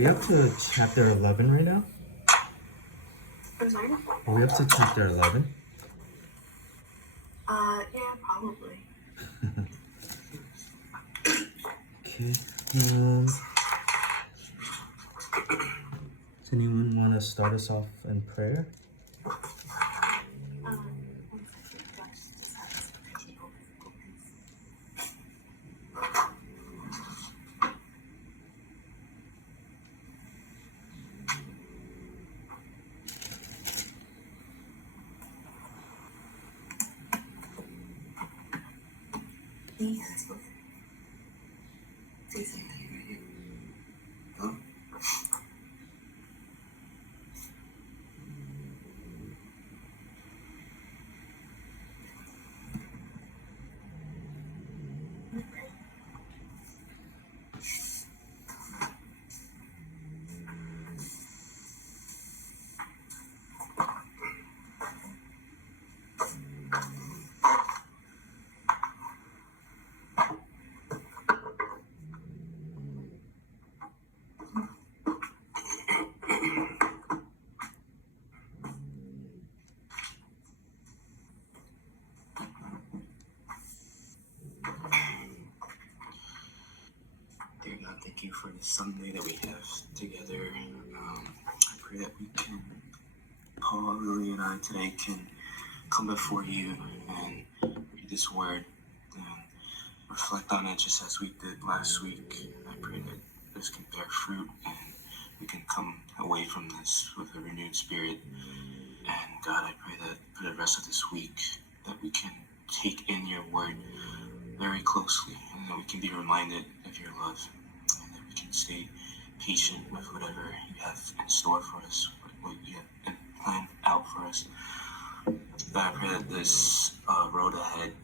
we up to chapter 11 right now? I'm sorry? Are we up to chapter 11? Yeah, probably. Okay. Does anyone want to start us off in prayer? One second. Let's just have this picture open. Yes. Say something right here. Huh? Dear God, thank you for this Sunday that we have together. I pray that we can, Paul, Lily, and I today can come before you and read this word and reflect on it just as we did last week. I pray that this can bear fruit and we can come away from this with a renewed spirit. And God, I pray that for the rest of this week that we can take in your word very closely and that we can be reminded of your love and that we can stay patient with whatever you have in store for us, what you have planned out for us. God, I pray that this road ahead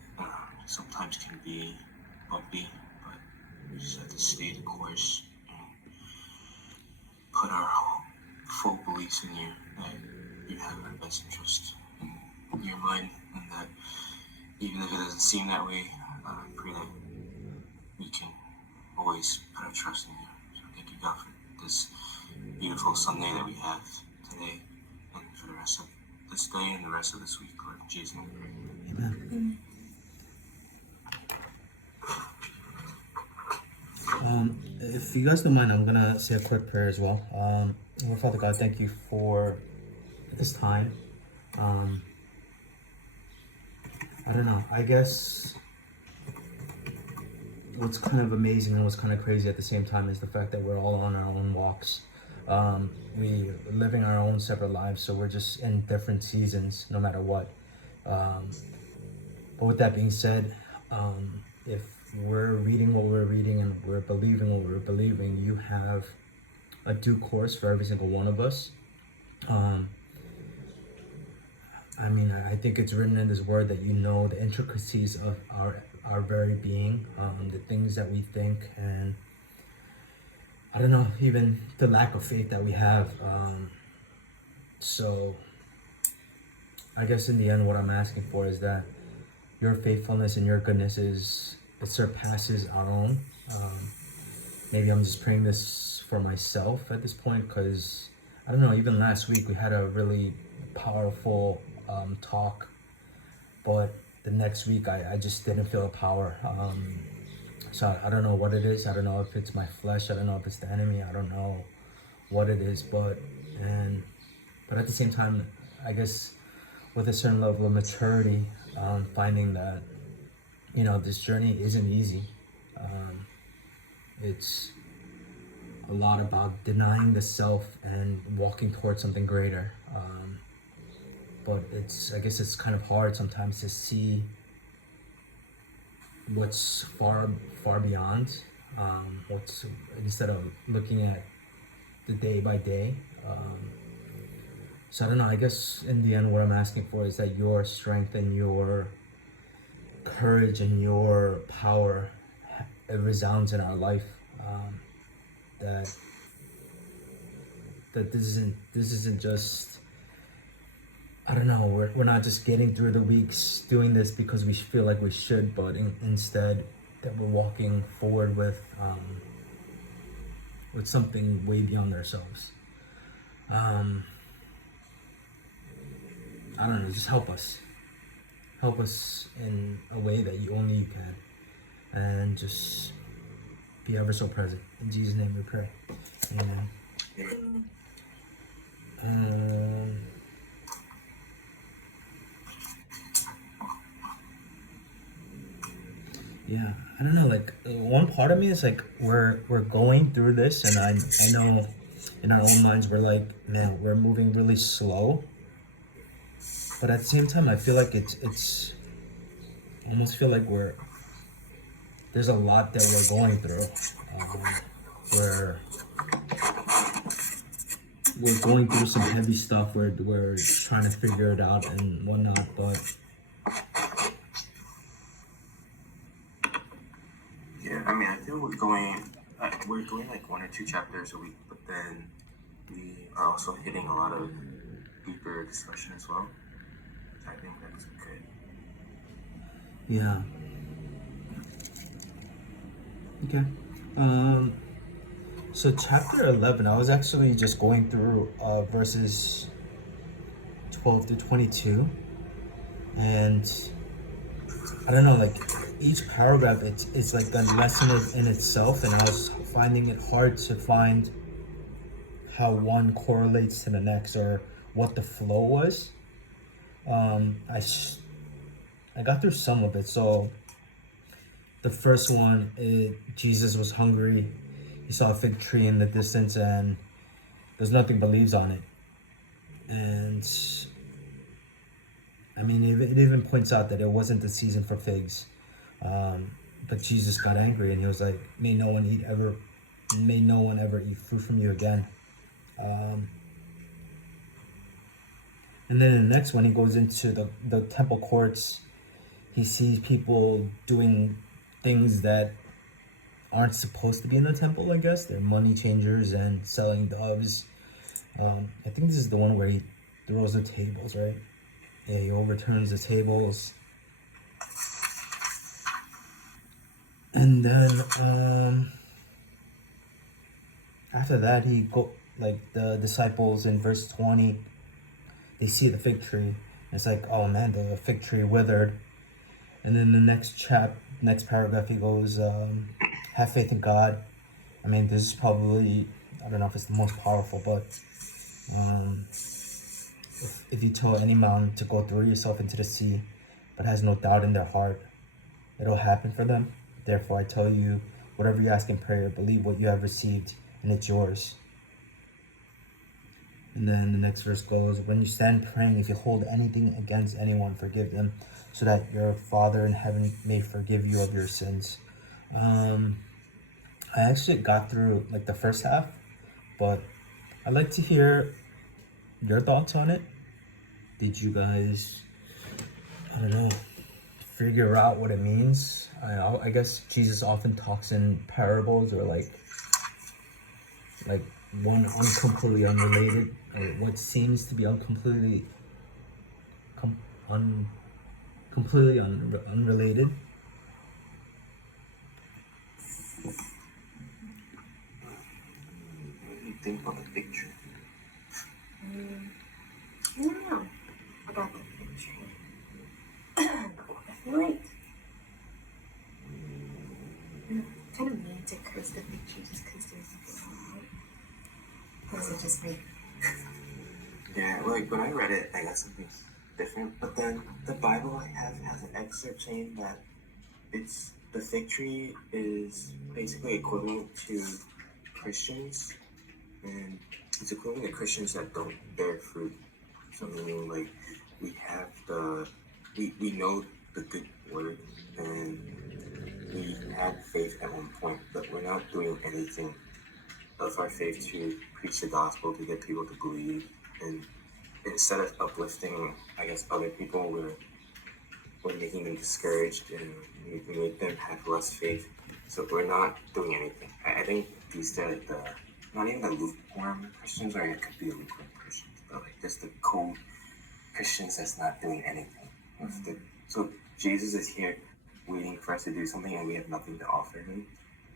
sometimes can be bumpy, but we just have to stay the course and put our full beliefs in you that you have our best interest in your mind, and that even if it doesn't seem that way, I pray that we can always put our trust in you. So thank you, God, for this beautiful Sunday that we have today, and for the rest of this day and the rest of this week, Lord. In Jesus' name. Amen. If you guys don't mind, I'm gonna say a quick prayer as well. Lord Father God, thank you for this time. I don't know. I guess what's kind of amazing and what's kind of crazy at the same time is the fact that we're all on our own walks. We living our own separate lives, so we're just in different seasons, no matter what. But with that being said, if we're reading what we're reading and we're believing what we're believing, you have a due course for every single one of us. I mean, I think it's written in this word that you know the intricacies of our very being, the things that we think, and I don't know, even the lack of faith that we have. So I guess in the end, what I'm asking for is that your faithfulness and your goodness it surpasses our own. Maybe I'm just praying this for myself at this point, because I don't know, even last week we had a really powerful talk, but the next week I just didn't feel the power. So I don't know what it is. I don't know if it's my flesh. I don't know if it's the enemy. I don't know what it is, but at the same time, I guess with a certain level of maturity, finding that, you know, this journey isn't easy. It's a lot about denying the self and walking towards something greater. But I guess it's kind of hard sometimes to see what's far beyond, instead of looking at the day by day. So I don't know, I guess in the end what I'm asking for is that your strength and your courage and your power, it resounds in our life. That this isn't just, I don't know, we're not just getting through the weeks doing this because we feel like we should, but instead that we're walking forward with with something way beyond themselves. I don't know, just help us. Help us in a way that only you can. And just be ever so present. In Jesus' name we pray. Amen. Yeah, I don't know. Like one part of me is like we're going through this, and I know in our own minds we're like, man, we're moving really slow. But at the same time, I feel like it's almost feel like there's a lot that we're going through. We're going through some heavy stuff. We're trying to figure it out and whatnot, but. Yeah, I mean, I feel we're going like 1 or 2 chapters a week, but then we are also hitting a lot of deeper discussion as well. I think that's good. Yeah. Okay. So chapter 11, I was actually just going through verses 12 to 22, and I don't know, like each paragraph, it's like a lesson in itself, and I was finding it hard to find how one correlates to the next or what the flow was. I got through some of it. So the first one, Jesus was hungry. He saw a fig tree in the distance, and there's nothing but leaves on it. And I mean, it even points out that it wasn't the season for figs. But Jesus got angry, and he was like, may no one ever eat fruit from you again. And then in the next one, he goes into the temple courts. He sees people doing things that aren't supposed to be in the temple, I guess. They're money changers and selling doves. I think this is the one where he throws the tables, right? Yeah, he overturns the tables. And then after that, the disciples in verse 20, they see the fig tree. It's like, oh man, the fig tree withered. And then the next paragraph, he goes, have faith in God. I mean, this is probably, I don't know if it's the most powerful, but if you tell any mountain to go throw yourself into the sea, but has no doubt in their heart, it'll happen for them. Therefore, I tell you, whatever you ask in prayer, believe what you have received, and it's yours. And then the next verse goes, when you stand praying, if you hold anything against anyone, forgive them, so that your Father in heaven may forgive you of your sins. I actually got through like the first half, but I'd like to hear your thoughts on it. Did you guys, I don't know, figure out what it means? I guess Jesus often talks in parables or like one completely unrelated, or what seems to be completely unrelated. What do you think about the fig tree? I don't know about the fig tree. I feel like kind of mean to curse the fig tree just because there's nothing wrong. Or is it just me? Yeah, like when I read it, I got something different. But then the Bible has an excerpt saying that the fig tree is basically equivalent to Christians, and it's equivalent to Christians that don't bear fruit. So meaning like we know the good word, and we had faith at one point, but we're not doing anything of our faith to preach the gospel, to get people to believe. And instead of uplifting, I guess, other people, we're making them discouraged, and we make them have less faith. So we're not doing anything. I think these are like not even the lukewarm Christians, or it could be lukewarm Christians, but like just the cold Christians that's not doing anything. So Jesus is here waiting for us to do something, and we have nothing to offer him.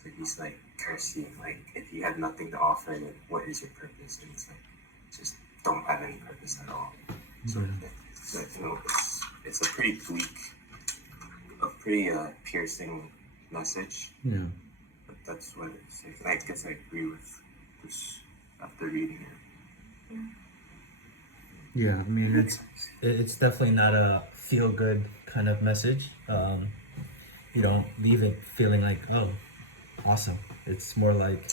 So he's like, kind of see like if you have nothing to offer, then what is your purpose? And it's like just don't have any purpose at all, sort of thing. So you know, it's a pretty bleak, a pretty piercing message. Yeah. But that's what it's like. And I guess I agree with this after reading it. Yeah, I mean it's definitely not a feel good kind of message. You don't leave it feeling like, oh, awesome. It's more like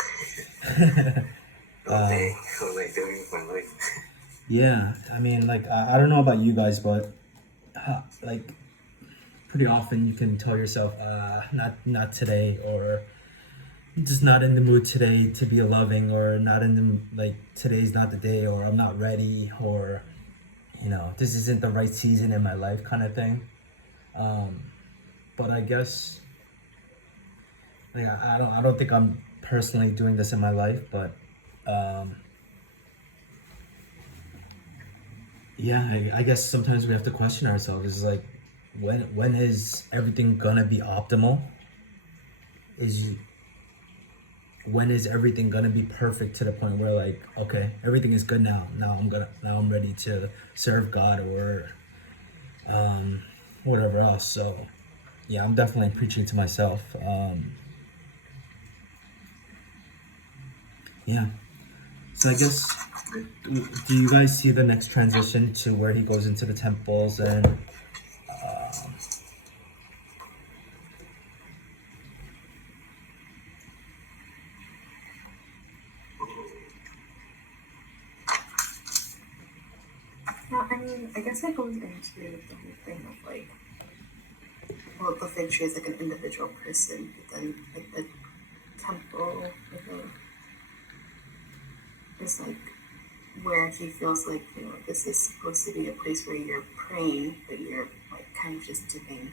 Oh dang, what am I doing with my life? yeah, I mean like I don't know about you guys, but like pretty often you can tell yourself, not today, or I'm just not in the mood today to be loving, or not in the like today's not the day, or I'm not ready, or this isn't the right season in my life, kind of thing. But I guess like I don't think I'm personally doing this in my life, but yeah, I guess sometimes we have to question ourselves. It's like when is everything gonna be optimal? Is when is everything gonna be perfect to the point where like, okay, everything is good now. Now I'm ready to serve God, or whatever else. So yeah, I'm definitely preaching to myself. Yeah. So I guess, do you guys see the next transition to where he goes into the temples and Well, I mean, I guess it goes into the whole thing of like, well, the fig tree is like an individual person, but then like the temple, is like where he feels like, this is supposed to be a place where you're praying, but you're like kind of just doing,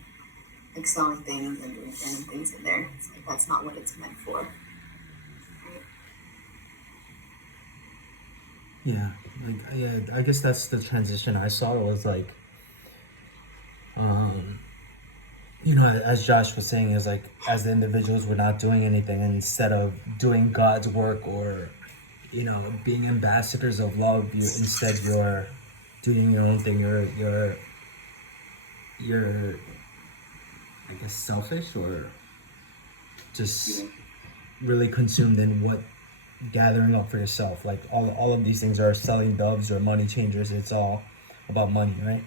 like selling things and doing random things in there. It's like that's not what it's meant for. Right? yeah, like yeah, I guess that's the transition I saw. It was like, as Josh was saying, is like as the individuals we're not doing anything, and instead of doing God's work, or being ambassadors of love, you're doing your own thing. You're I guess selfish, or just really consumed in what gathering up for yourself. Like all of these things are selling doves or money changers. It's all about money, right?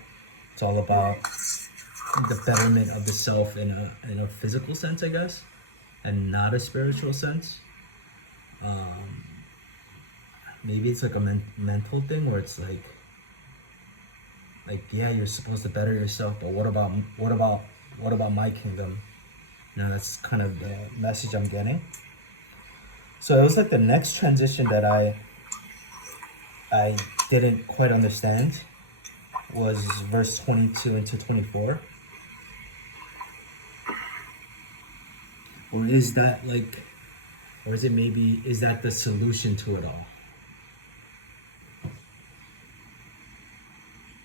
It's all about the betterment of the self in a physical sense, I guess, and not a spiritual sense. Maybe it's like a mental thing where it's like yeah, you're supposed to better yourself, but what about my kingdom? That's kind of the message I'm getting. So it was like the next transition that I didn't quite understand was verse 22 into 24. Or is that like, or is it maybe, is that the solution to it all?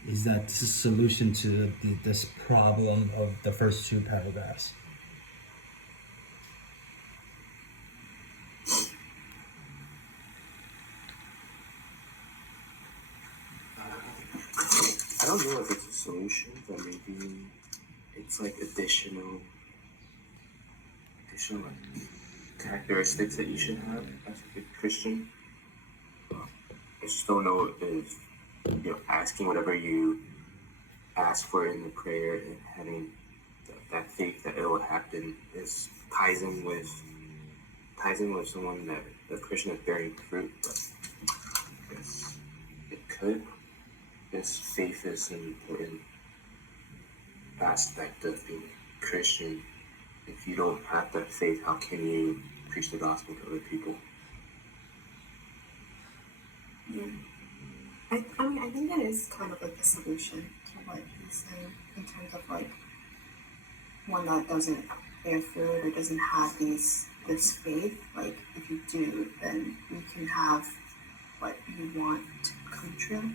Is that the solution to this problem of the first two paragraphs? I don't know if it's a solution, but maybe it's like additional like characteristics that you should have as a good Christian. I just don't know if asking whatever you ask for in the prayer and having that faith that it will happen is ties in with someone that the Christian is bearing fruit. But I guess it could. This faith is an important aspect of being Christian. If you don't have that faith, how can you preach the gospel to other people? Yeah. I mean, I think that is kind of like the solution to what he's saying in terms of like one that doesn't bear fruit or doesn't have this faith. Like if you do, then you can have what you want to come true.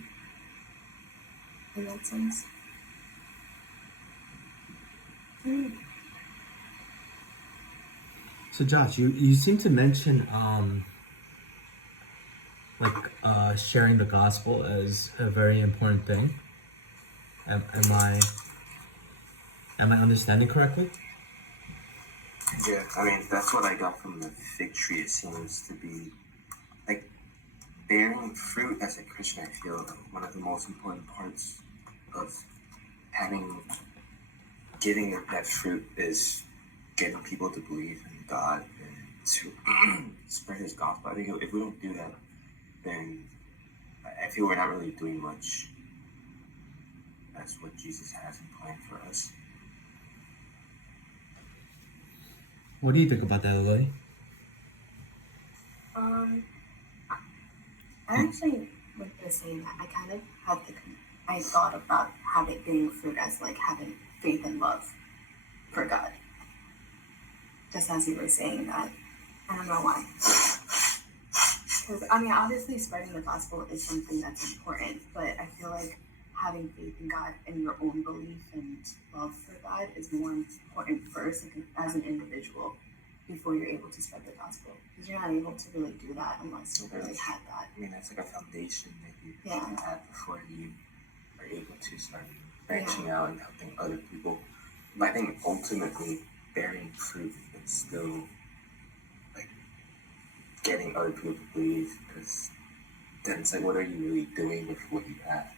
In that sense. So Josh, you seem to mention sharing the gospel as a very important thing. Am I understanding correctly? Yeah, I mean, that's what I got from the fig tree. It seems to be like bearing fruit as a Christian. I feel one of the most important parts of having getting that fruit is getting people to believe in God and to spread His gospel. I think if we don't do that, then I feel we're not really doing much. That's what Jesus has in plan for us. What do you think about that, Lily? I actually, with the saying that, I kind of had I thought about having being fruit as like having faith and love for God. Just as you were saying that. I don't know why. Because, I mean, obviously spreading the gospel is something that's important, but I feel like having faith in God and your own belief and love for God is more important first, like, as an individual, before you're able to spread the gospel. Because you're not able to really do that unless you really had that. I mean, that's like a foundation that you Yeah. have before you are able to start branching out and helping other people. But I think ultimately bearing fruit is still like getting other people to believe, because then it's like, what are you really doing with what you have?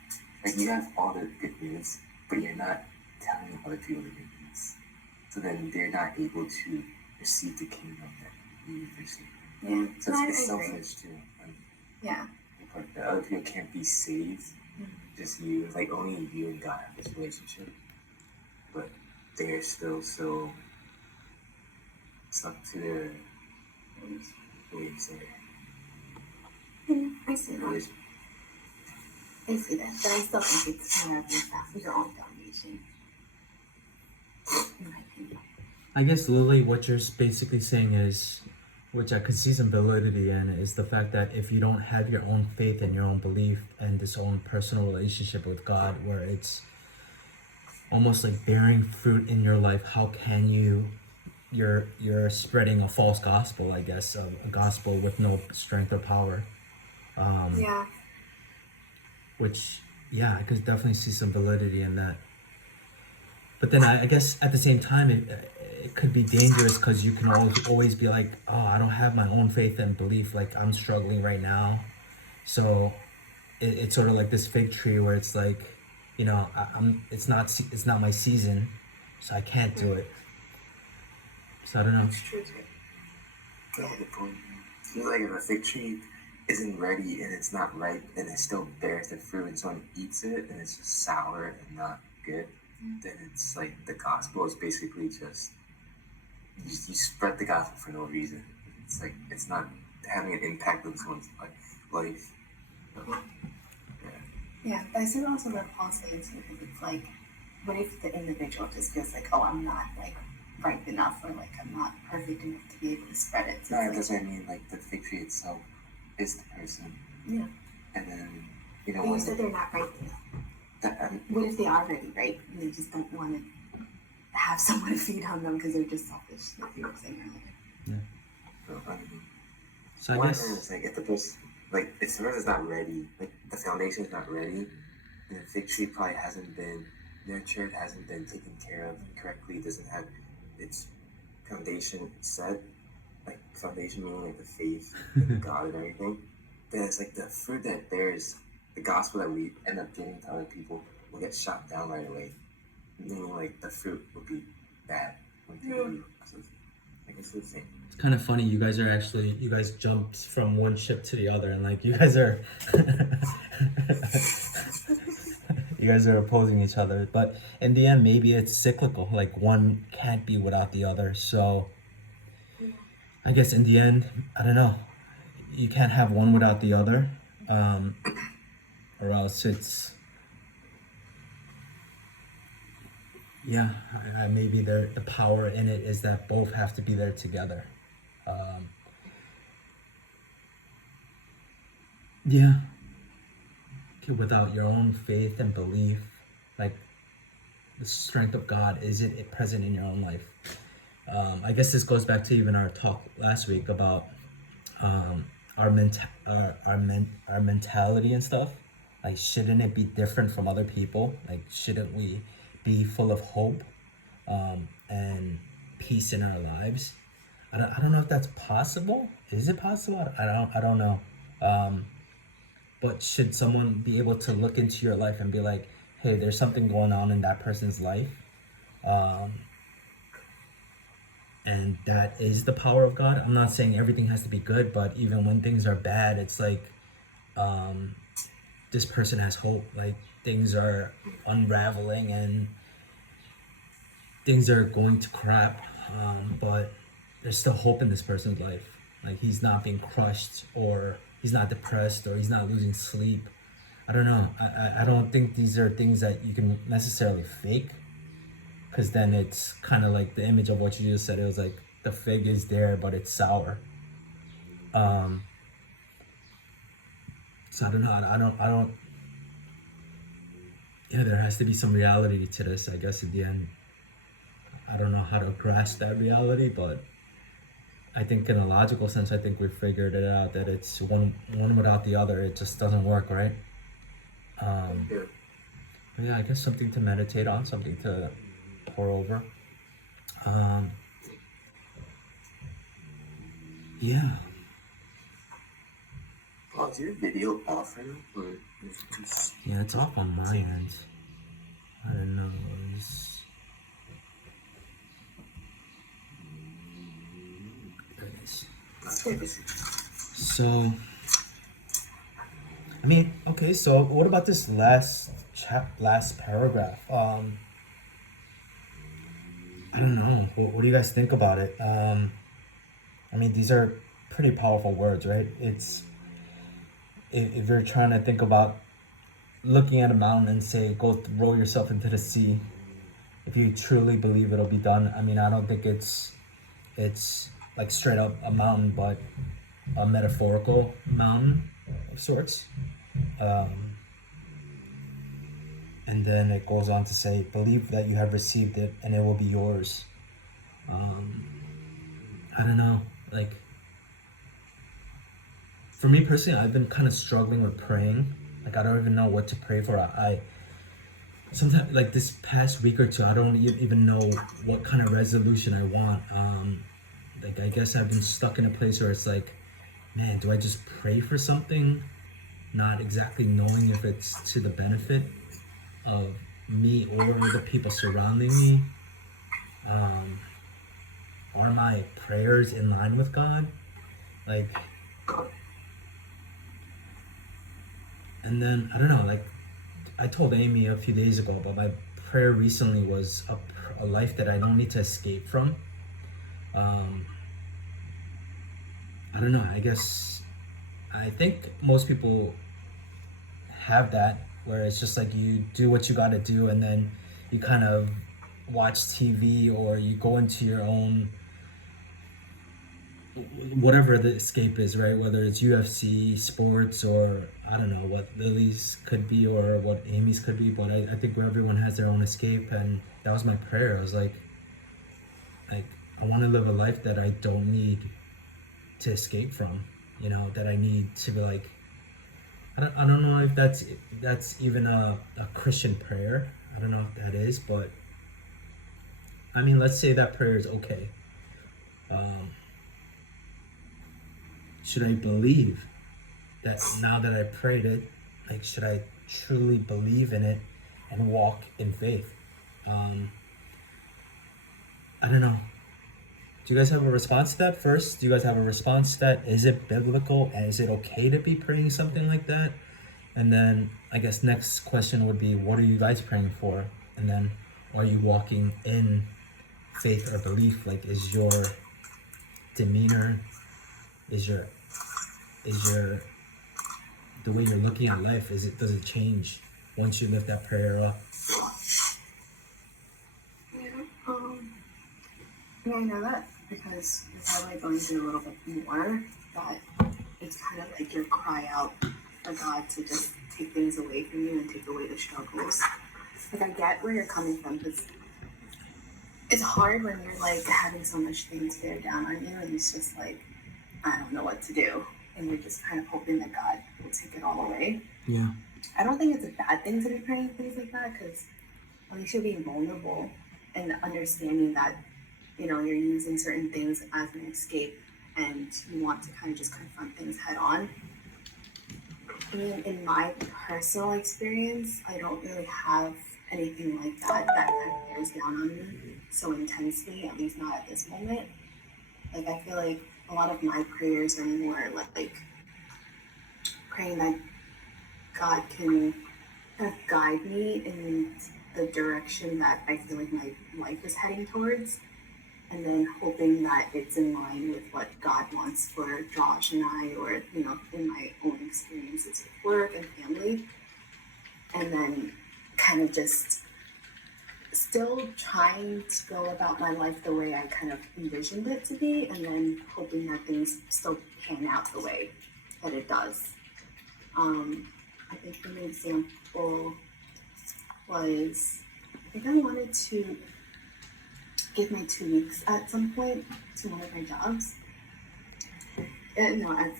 Like, you have all the good news, but you're not telling other people the good news. So then they're not able to receive the kingdom that you've received. Yeah. So No, it's I agree. selfish too. Yeah. But the other people can't be saved. Just you. It's like only you and God have this relationship. But they're still so stuck to their ways there. I see that. I see that. But I still think it's more of your own foundation. In my opinion. I guess, Lily, what you're basically saying is, which I could see some validity in, is the fact that if you don't have your own faith and your own belief and this own personal relationship with God, where it's almost like bearing fruit in your life, how can you're spreading a false gospel, I guess, a gospel with no strength or power. Yeah. Which, yeah, I could definitely see some validity in that. But then I guess at the same time, it could be dangerous because you can always be like, oh, I don't have my own faith and belief. Like, I'm struggling right now. So it's sort of like this fig tree where it's like, it's not my season, so I can't do it. So I don't know. It's true too. That's a good point. I feel like if a fig tree isn't ready and it's not ripe and it still bears the fruit and someone eats it and it's just sour and not good, then it's like the gospel is basically just you spread the gospel for no reason. It's like it's not having an impact on someone's life. So, Yeah, but I see also what Paul's saying too, because it's like, what if the individual just feels like, oh, I'm not like ripe enough, or like I'm not perfect enough to be able to spread it. So no, it's that's what I mean. Like the fig tree itself is the person. Yeah. And then But you said they're not ripe enough. What if they are already ripe and they just don't want to have someone to feed on them because they're just selfish, like you were saying earlier? So I one guess thing is like if the person is not ready, like the foundation is not ready, and the fig tree probably hasn't been nurtured, hasn't been taken care of correctly, doesn't have its foundation set, like foundation meaning like the faith in God and everything, then it's like the fruit that bears the gospel that we end up giving to other people will get shot down right away. Meaning like the fruit will be bad when people leave. So I guess it's the same. it's kind of funny. You guys jumped from one ship to the other, and like you guys are you guys are opposing each other. But in the end, maybe it's cyclical. Like one can't be without the other. So I guess in the end, I don't know. You can't have one without the other, or else it's maybe the power in it is that both have to be there together. Without your own faith and belief, like the strength of God, is it present in your own life? I guess this goes back to even our talk last week about our mentality and stuff. Like, shouldn't it be different from other people? Like, shouldn't we be full of hope and peace in our lives? I don't know if that's possible. Is it possible? I don't know. But should someone be able to look into your life and be like, hey, there's something going on in that person's life, and that is the power of God? I'm not saying everything has to be good, but even when things are bad, it's like, this person has hope. Like, things are unraveling and things are going to crap, but there's still hope in this person's life. Like, he's not being crushed, or he's not depressed, or he's not losing sleep. I don't know. I don't think these are things that you can necessarily fake, because then it's kind of like the image of what you just said. It was like the fig is there, but it's sour. So I don't know. I don't. Yeah, there has to be some reality to this, I guess, at the end. I don't know how to grasp that reality, but I think in a logical sense, I think we've figured it out that it's one without the other. It just doesn't work, right? Yeah. But yeah, I guess something to meditate on, something to pour over. Yeah. Oh, is your video off right now? Or is it just... Yeah, it's off on my end. I don't know. There it is. So, I mean, okay. So, what about this last paragraph? I don't know. What do you guys think about it? I mean, these are pretty powerful words, right? It's if you're trying to think about looking at a mountain and say, go throw yourself into the sea. If you truly believe it'll be done. I mean, I don't think it's like straight up a mountain, but a metaphorical mountain of sorts. And then it goes on to say, believe that you have received it and it will be yours. I don't know. Like, for me personally, I've been kind of struggling with praying. Like, I don't even know what to pray for. I sometimes, like this past week or two, I don't even know what kind of resolution I want. Like, I guess I've been stuck in a place where it's like, man, do I just pray for something, not exactly knowing if it's to the benefit of me or the people surrounding me? Are my prayers in line with God? Like, and then I don't know. Like, I told Amy a few days ago, but my prayer recently was a life that I don't need to escape from. I don't know. I think most people have that, where it's just like you do what you got to do, and then you kind of watch TV, or you go into your own, whatever the escape is, right? Whether it's UFC, sports, or I don't know what Lily's could be or what Amy's could be, but I think where everyone has their own escape, and that was my prayer. I was like I want to live a life that I don't need to escape from, that I need to be like, I don't know if that's even a Christian prayer. I don't know if that is, but I mean, let's say that prayer is okay. Should I believe that now that I prayed it? Like, should I truly believe in it and walk in faith? I don't know. Do you guys have a response to that first? Do you guys have a response to that? Is it biblical? And is it okay to be praying something like that? And then I guess next question would be, what are you guys praying for? And then, are you walking in faith or belief? Like, is your demeanor, is your the way you're looking at life, does it change once you lift that prayer up? Yeah. I know that because you're probably going through a little bit more, that it's kind of like your cry out for God to just take things away from you and take away the struggles. Like, I get where you're coming from, because it's hard when you're like having so much things bear down on you, and it's just like I don't know what to do, and you're just kind of hoping that God will take it all away. Yeah. I don't think it's a bad thing to be praying things like that, because at least you're being vulnerable and understanding that you're using certain things as an escape, and you want to kind of just confront things head on. I mean, in my personal experience, I don't really have anything like that kind of bears down on me so intensely, at least not at this moment. Like, I feel like a lot of my prayers are more like praying that God can kind of guide me in the direction that I feel like my life is heading towards, and then hoping that it's in line with what God wants for Josh and I, or in my own experiences with work and family, and then kind of just still trying to go about my life the way I kind of envisioned it to be, and then hoping that things still pan out the way that it does. I think for an example was, I think I wanted to give my 2 weeks at some point to one of my jobs. No, at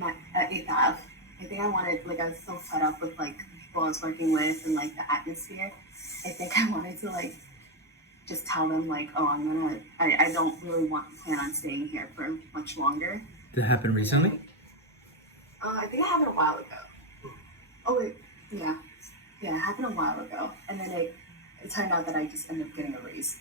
8th Ave. I think I wanted, like, I was so fed up with like people I was working with and like the atmosphere. I think I wanted to like just tell them like, oh, I don't really plan on staying here for much longer. Did it happen recently? I think it happened a while ago. Oh wait, yeah, it happened a while ago, and then it turned out that I just ended up getting a raise.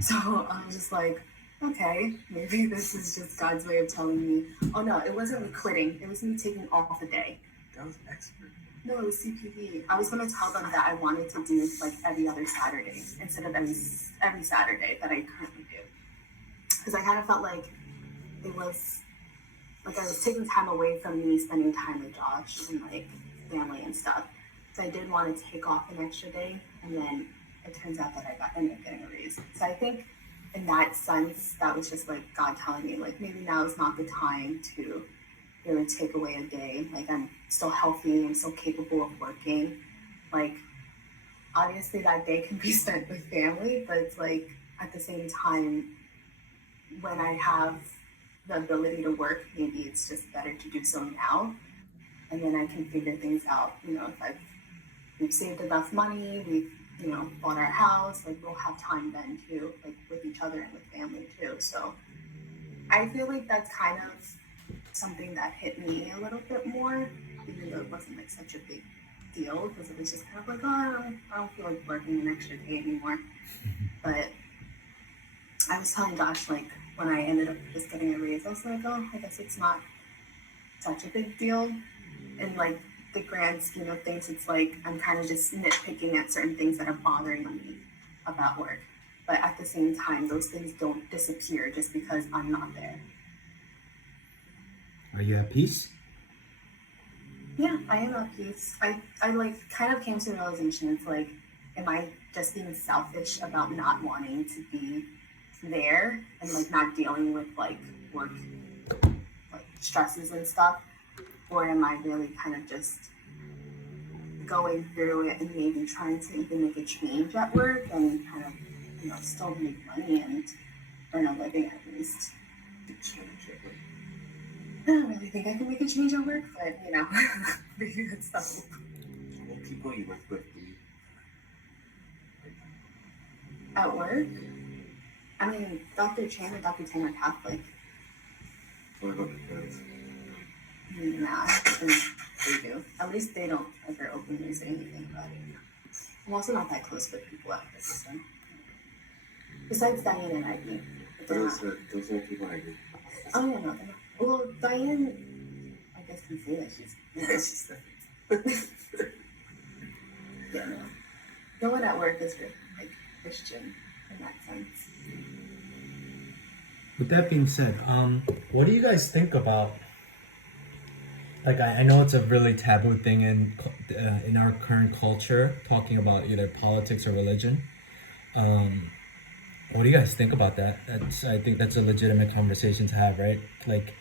So I was just like, okay, maybe this is just God's way of telling me. Oh no, it wasn't me quitting. It was me taking off a day. That was expert. No, it was CPV. I was gonna tell them that I wanted to do like every other Saturday instead of every Saturday that I currently do, because I kind of felt like it was like I was taking time away from me spending time with Josh and like family and stuff. So I did want to take off an extra day, and then it turns out that I ended up getting a raise. So I think in that sense, that was just like God telling me like maybe now is not the time to really take away a day. Like, I'm still healthy, I'm still capable of working. Like, obviously that day can be spent with family, but it's like at the same time, when I have the ability to work, maybe it's just better to do so now, and then I can figure things out. If we've saved enough money, we've bought our house, like we'll have time then too, like with each other and with family too. So I feel like that's kind of something that hit me a little bit more, even though it wasn't like such a big deal, because it was just kind of like, oh, I don't feel like working an extra day anymore. But I was telling Josh, like, when I ended up just getting a raise, I was like, oh, I guess it's not such a big deal. And like the grand scheme of things, it's like I'm kind of just nitpicking at certain things that are bothering me about work. But at the same time, those things don't disappear just because I'm not there. Are you at peace? Yeah, I am at peace. I like kind of came to the realization, it's like, am I just being selfish about not wanting to be there and like not dealing with like work like stresses and stuff? Or am I really kind of just going through it and maybe trying to even make a change at work and kind of, still make money and earn a living at least? I don't really think I can make a change at work, but maybe that's the hope. How many people you work with do you? At work? I mean, Dr. Chan and Dr. Tang are Catholic. What about your parents? Nah, they do. At least they don't ever openly say anything about it. I'm also not that close with people at work, so. Besides Diane and Ivy. Those are people I agree. Oh, yeah, no, they're not. Well, Diane, I guess can say that she's yeah, no. No one at work is really, like, Christian in that sense. With that being said, what do you guys think about? Like, I know it's a really taboo thing in our current culture, talking about either politics or religion. What do you guys think about that? I think that's a legitimate conversation to have, right? Like,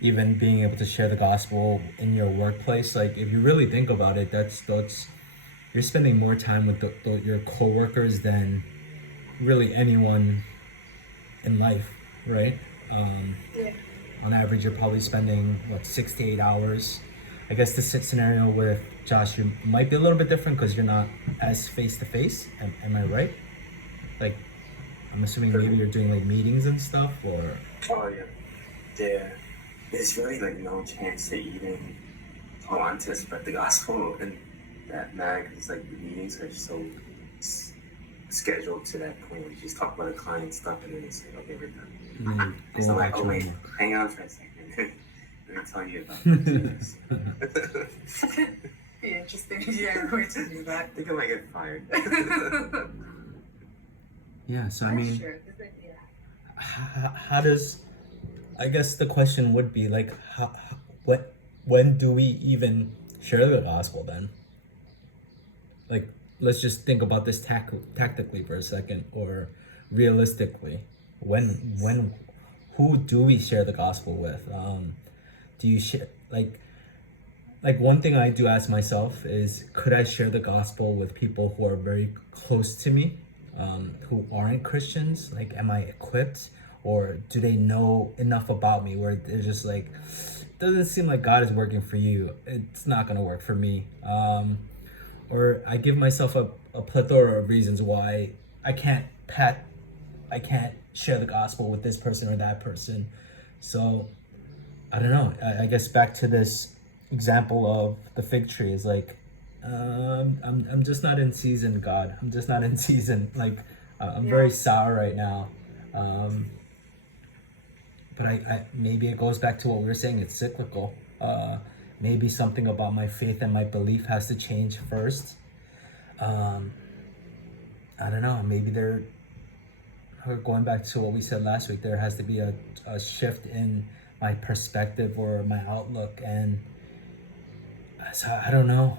even being able to share the gospel in your workplace. Like, if you really think about it, that's you're spending more time with your coworkers than really anyone in life, right? Yeah. On average, you're probably spending what 6 to 8 hours. I guess the scenario with Josh, you might be a little bit different because you're not as face to face. Am I right? Like, I'm assuming maybe you're doing like meetings and stuff, or Oh yeah, there's really like no chance to even want to spread the gospel in that manner because like the meetings are so scheduled to that point where you just talk about the client stuff and then they say, okay, we're done. and then So go I'm like, back oh to wait, work. hang on for a second. Let me tell you about this. Be interesting. Yeah, way to do I that. think I might get fired. Yeah. So I I'm mean, sure. Yeah. how does? I guess the question would be like, what, when do we even share the gospel then? Like, let's just think about this tactically for a second, or realistically. When, who do we share the gospel with? Do you share like one thing I do ask myself is, could I share the gospel with people who are very close to me, who aren't Christians? Like, am I equipped, or do they know enough about me where they're just like, doesn't seem like God is working for you. It's not gonna work for me. Or I give myself a plethora of reasons why I can't I can't share the gospel with this person or that person. So I don't know. I guess back to this example of the fig tree is like, I'm just not in season, God. I'm just not in season. Like, I'm very Yeah. sour right now. Um, but I maybe it goes back to what we were saying. It's cyclical. Maybe something about my faith and my belief has to change first. Um, I don't know. Maybe going back to what we said last week, there has to be a shift in my perspective or my outlook. And so I don't know.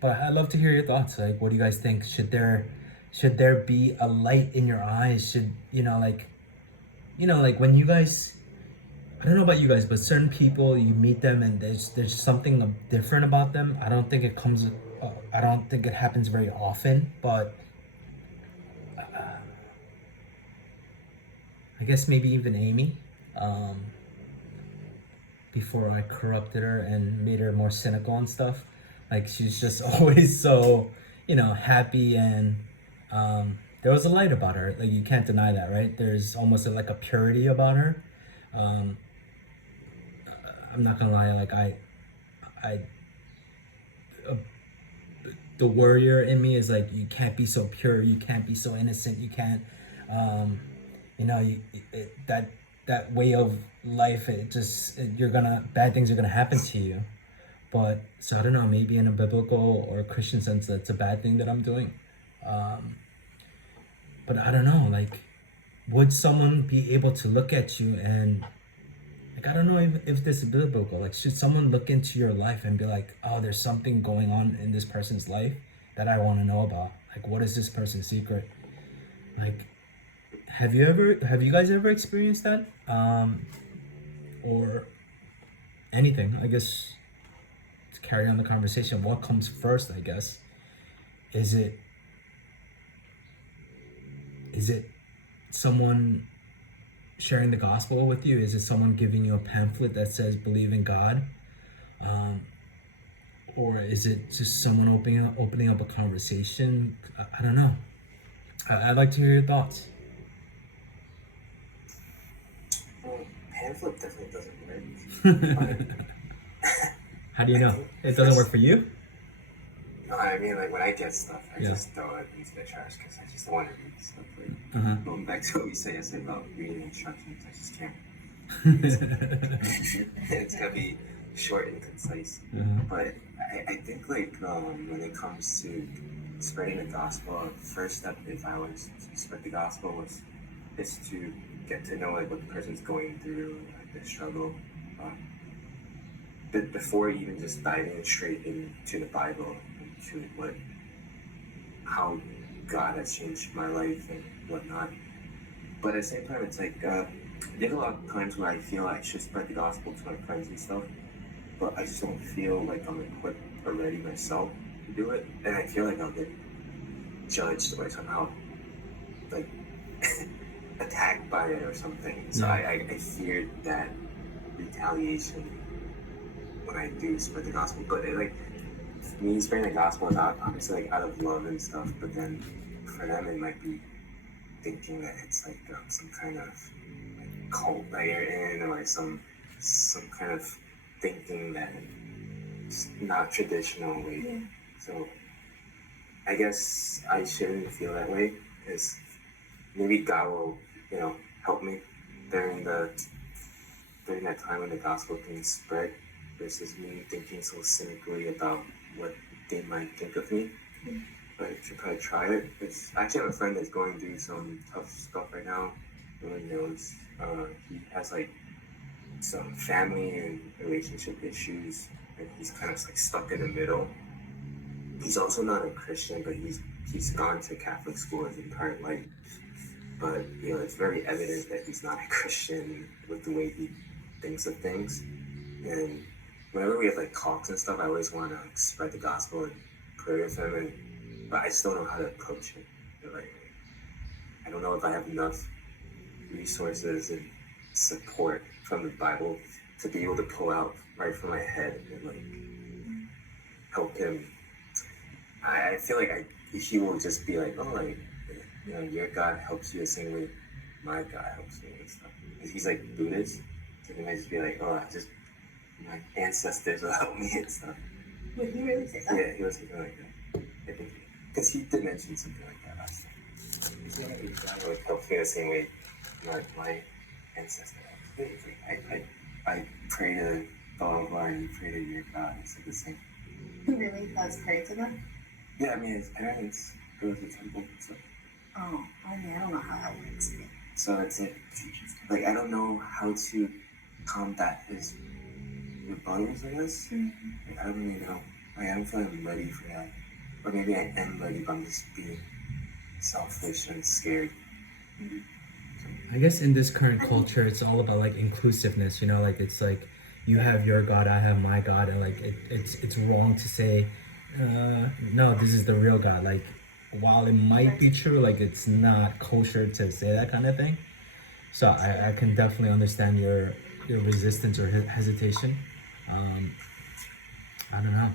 But I'd love to hear your thoughts. Like, what do you guys think? Should there be a light in your eyes? Should, like when you guys, I don't know about you guys, but certain people, you meet them and there's something different about them. I don't think it happens very often, but I guess maybe even Amy, um, before I corrupted her and made her more cynical and stuff. Like, she's just always so, happy, and there was a light about her. Like, you can't deny that, right? There's almost like a purity about her. Um, I'm not gonna lie, like I, uh, the warrior in me is like, you can't be so pure, you can't be so innocent, you can't, um, that way of life. Bad things are gonna happen to you. But so I don't know, maybe in a biblical or Christian sense, that's a bad thing that I'm doing. Um, but I don't know, like, would someone be able to look at you and, like, I don't know if this is biblical. Like, should someone look into your life and be like, oh, there's something going on in this person's life that I want to know about? Like, what is this person's secret? Like, have you guys ever experienced that? Or anything? I guess to carry on the conversation, what comes first? I guess is it someone sharing the gospel with you? Is it someone giving you a pamphlet that says believe in God? Um, or is it just someone opening up a conversation? I don't know. I'd like to hear your thoughts. Well, pamphlet definitely doesn't work. How do you I know think it doesn't work for you? No, I mean, like when I get stuff, I Yeah. just throw it into the trash because I just don't want to read stuff. Like, Uh-huh. going back to what we say yesterday about reading instructions, I just can't. It's gotta be short and concise. Uh-huh. But I think like when it comes to spreading the gospel, the first step if I was to spread the gospel is to get to know like what the person's going through, like their struggle. Before even just diving straight into the Bible, into how God has changed my life and whatnot. But at the same time, it's like there's a lot of times where I feel I should spread the gospel to my friends and stuff, but I just don't feel like I'm equipped or ready myself to do it, and I feel like I'll get judged or somehow like attacked by it or something. So I feared that retaliation when I do spread the gospel. But like me spreading the gospel is obviously like out of love and stuff. But then for them it might be thinking that it's like some kind of like cult that you're in, or like some kind of thinking that it's not traditional way. Yeah. So I guess I shouldn't feel that way, because maybe God will, help me during that time when the gospel can spread, versus me thinking so cynically about what they might think of me. But I should probably try it. It's actually, I have a friend that's going through some tough stuff right now. No one knows. He has like some family and relationship issues, and he's kind of like stuck in the middle. He's also not a Christian, but he's gone to Catholic school his entire life. But it's very evident that he's not a Christian with the way he thinks of things. And whenever we have like talks and stuff, I always want to like spread the gospel and pray with him, but I just don't know how to approach it. Like, I don't know if I have enough resources and support from the Bible to be able to pull out right from my head and like help him. I feel like he will just be like, oh, like, your God helps you the same way my God helps me and stuff. He's like Buddhist, so he might just be like, oh, my ancestors will help me and stuff. Would he really say that? Yeah, he was something like that. I think, because he did mention something like that last time. He said God always helps me the same way my ancestors helps me. It's like, I pray to blah blah blah, and you pray to your God. It's like the same. He really does pray to them? Yeah, I mean, his parents go to the temple, so. Oh, I mean, I don't know how that works. So it's like I don't know how to combat his rebuttals, I guess. Mm-hmm. Like, I don't really know. Like, I don't feel like I'm ready for that. Or maybe I am ready, but I'm just being selfish and scared. I guess in this current culture, it's all about like inclusiveness. Like it's like you have your God, I have my God, and like it's wrong to say, no, this is the real God. Like, while it might be true, like it's not kosher to say that kind of thing. So I can definitely understand your resistance or hesitation. I don't know.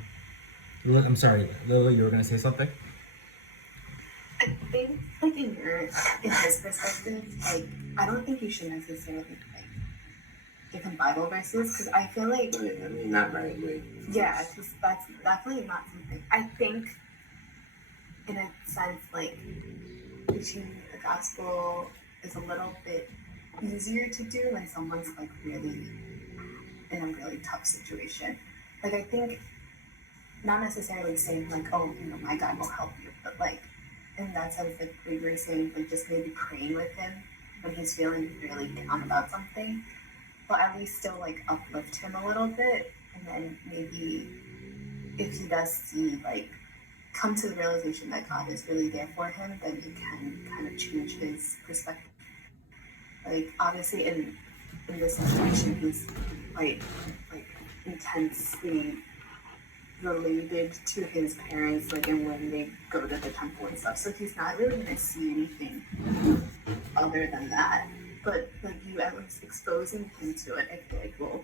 I'm sorry, Lily, you were gonna say something? I think, like, in his perspective, like, I don't think you should necessarily, like, give him Bible verses, because I feel like... I mean, not right away. Yeah, because that's definitely not something... I think, in a sense, like, preaching the gospel is a little bit easier to do when someone's, like, really in a really tough situation. Like, I think, not necessarily saying, like, oh, my God will help you, but, like, in that sense, like we were saying, like just maybe praying with him when he's feeling really down about something, but at least still like uplift him a little bit, and then maybe if he does see like come to the realization that God is really there for him, then it can kind of change his perspective. Like obviously in this situation, he's quite like intensely related to his parents, like, and when they go to the temple and stuff, so he's not really gonna see anything other than that. But like you at least exposing him to it, I feel like will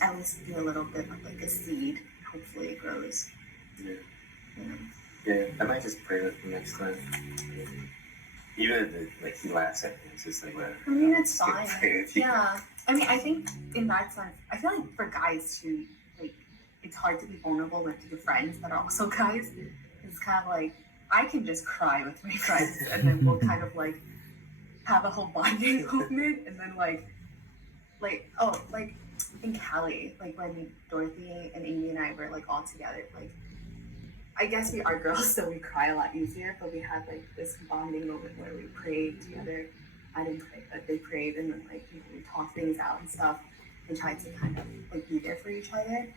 at least be a little bit of like a seed. Hopefully it grows. Yeah, I might just pray with him next time. Even if like he laughs at me, it's just like whatever. I mean, it's fine. Yeah, I mean, I think in that sense, I feel like for guys too, like it's hard to be vulnerable with your friends that are also guys. It's kind of like I can just cry with my friends, and then we'll kind of like have a whole bonding moment, and then like in Cali, like when Dorothy and Amy and I were like all together, like I guess we are girls, so we cry a lot easier, but we had like this bonding moment where we prayed together. I didn't pray, but they prayed, and then like we talked things out and stuff, and tried to kind of like be there for each other.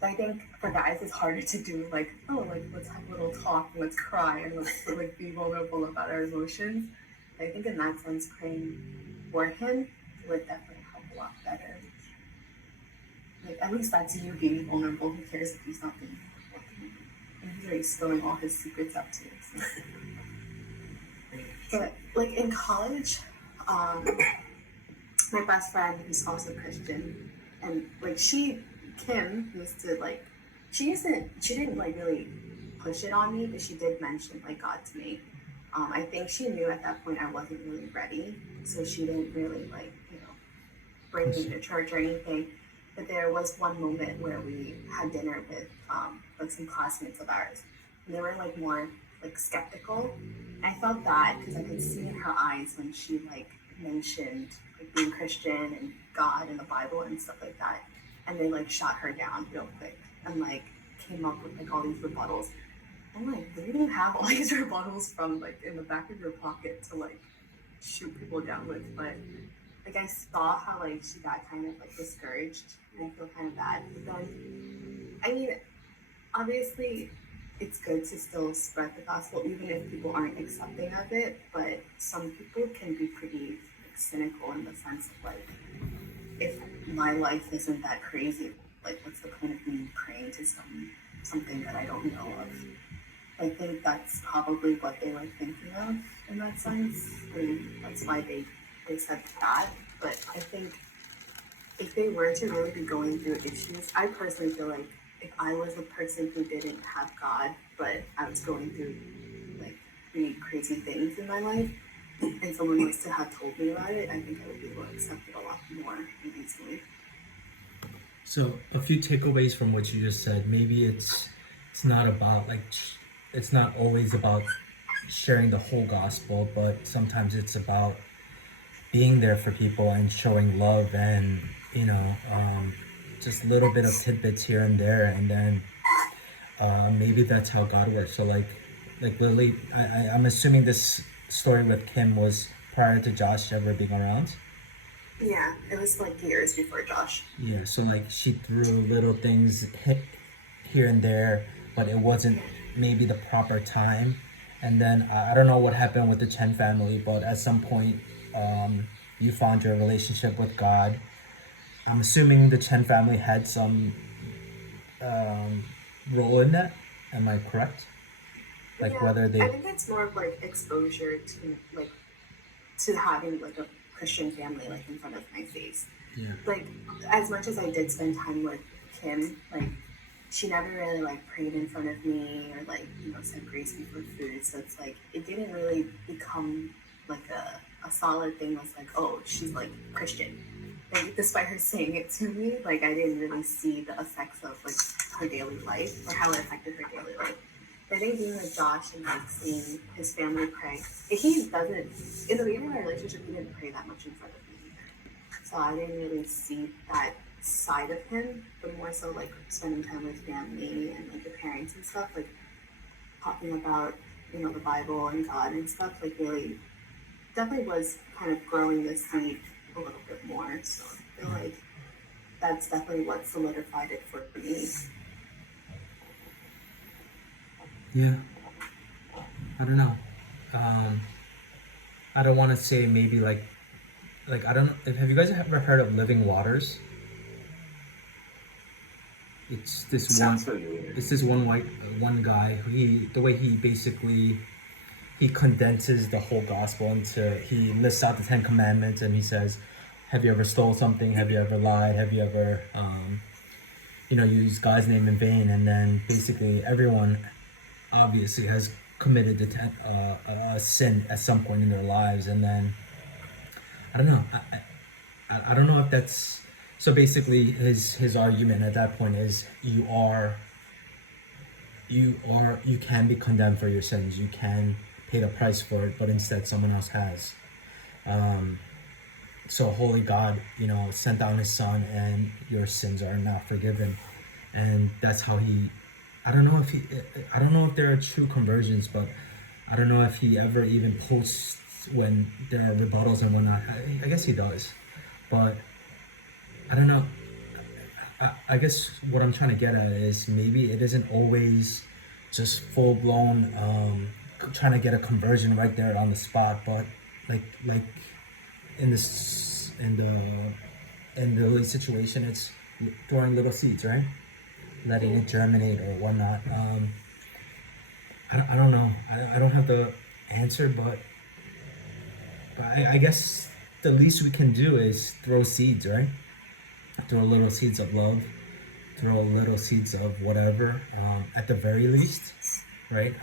But I think for guys it's harder to do, like, oh, like let's have a little talk, and let's cry, and let's like be vulnerable about our emotions. I think in that sense, praying for him would definitely help a lot better. Like at least that's you being vulnerable. Who cares if he's not being vulnerable? And he's already spilling all his secrets up to you. So. But like in college, um, my best friend who's also Christian, and like Kim used to like, she didn't like really push it on me, but she did mention like God to me. I think she knew at that point I wasn't really ready, so she didn't really like, bring me to church or anything. But there was one moment where we had dinner with like some classmates of ours, and they were like more like skeptical. And I felt bad because I could see in her eyes when she like mentioned like being Christian and God and the Bible and stuff like that, and they like shot her down real quick and like came up with like all these rebuttals. I'm like, where do you have all these rebuttals from, like in the back of your pocket to like shoot people down with? But like I saw how like she got kind of like discouraged, and I feel kind of bad. But then, I mean, obviously, it's good to still spread the gospel even if people aren't accepting of it. But some people can be pretty like, cynical in the sense of like, if my life isn't that crazy, like what's the point of me praying to something that I don't know of? I think that's probably what they were thinking of in that sense. And that's why they said that. But I think if they were to really be going through issues, I personally feel like if I was a person who didn't have God, but I was going through like really crazy things in my life, and someone was to have told me about it, I think I would be able to accept it a lot more easily. So a few takeaways from what you just said. Maybe it's not about like it's not always about sharing the whole gospel, but sometimes it's about being there for people and showing love and just a little bit of tidbits here and there, and then maybe that's how God works. So like Lily, I'm assuming this story with Kim was prior to Josh ever being around. Yeah, it was like years before Josh. Yeah, so like she threw little things hit here and there, but it wasn't maybe the proper time. And then I don't know what happened with the Chen family, but at some point, you found your relationship with God. I'm assuming the Chen family had some um, role in that. Am I correct? Like Yeah, whether I they, think it's more of like exposure to having like a Christian family like in front of my face. yeah, Like as much as I did spend time with Kim, like she never really like prayed in front of me or like said grace before food. So it's like it didn't really become like a solid thing. Was like, oh, she's like Christian. Like despite her saying it to me, like I didn't really see the effects of like her daily life or how it affected her daily life. I think being with Josh and like seeing his family pray, he doesn't in the beginning of our relationship he didn't pray that much in front of me either. So I didn't really see that side of him, but more so like spending time with family and like the parents and stuff, like talking about, the Bible and God and stuff, like really definitely was kind of growing the seed a little bit more. So I feel like that's definitely what solidified it for me. yeah. I don't know. Um, I don't want to say maybe like I don't know. Have you guys ever heard of Living Waters? It's this one. Sounds familiar. It's this one guy who the way he basically he condenses the whole gospel into he lists out the 10 Commandments and he says, have you ever stole something? Have you ever lied? Have you ever used God's name in vain? And then basically everyone obviously has committed a sin at some point in their lives, and then I don't know. I don't know if that's so. Basically, his argument at that point is you can be condemned for your sins. You can pay the price for it, but instead someone else has. So holy God, sent down His Son, and your sins are now forgiven, and that's how he. I don't know if there are true conversions, but I don't know if he ever even posts when there are rebuttals and whatnot. I guess he does, but I don't know. I guess what I'm trying to get at is maybe it isn't always just full blown trying to get a conversion right there on the spot, but like in this in the situation, it's throwing little seeds, right? Letting it germinate or whatnot. I don't know. I don't have the answer, but I guess the least we can do is throw seeds, right? Throw little seeds of love, throw little seeds of whatever, at the very least, right?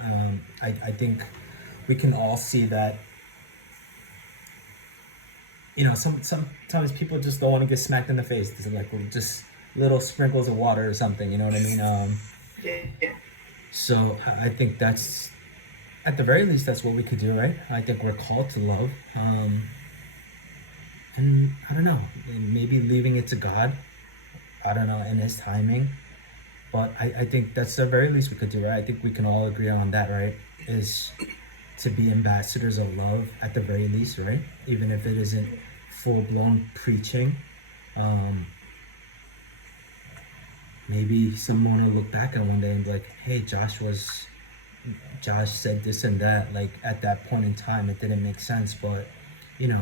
I think we can all see that, sometimes people just don't want to get smacked in the face. It's like just little sprinkles of water or something, you know what I mean? Yeah. So I think that's, at the very least, that's what we could do, right? I think we're called to love. And I don't know, maybe leaving it to God, I don't know, in His timing. But I think that's the very least we could do, right? I think we can all agree on that, right? Is to be ambassadors of love at the very least, right? Even if it isn't full blown preaching. Um, Maybe someone will look back at one day and be like, hey, Josh said this and that. Like at that point in time, it didn't make sense, but you know,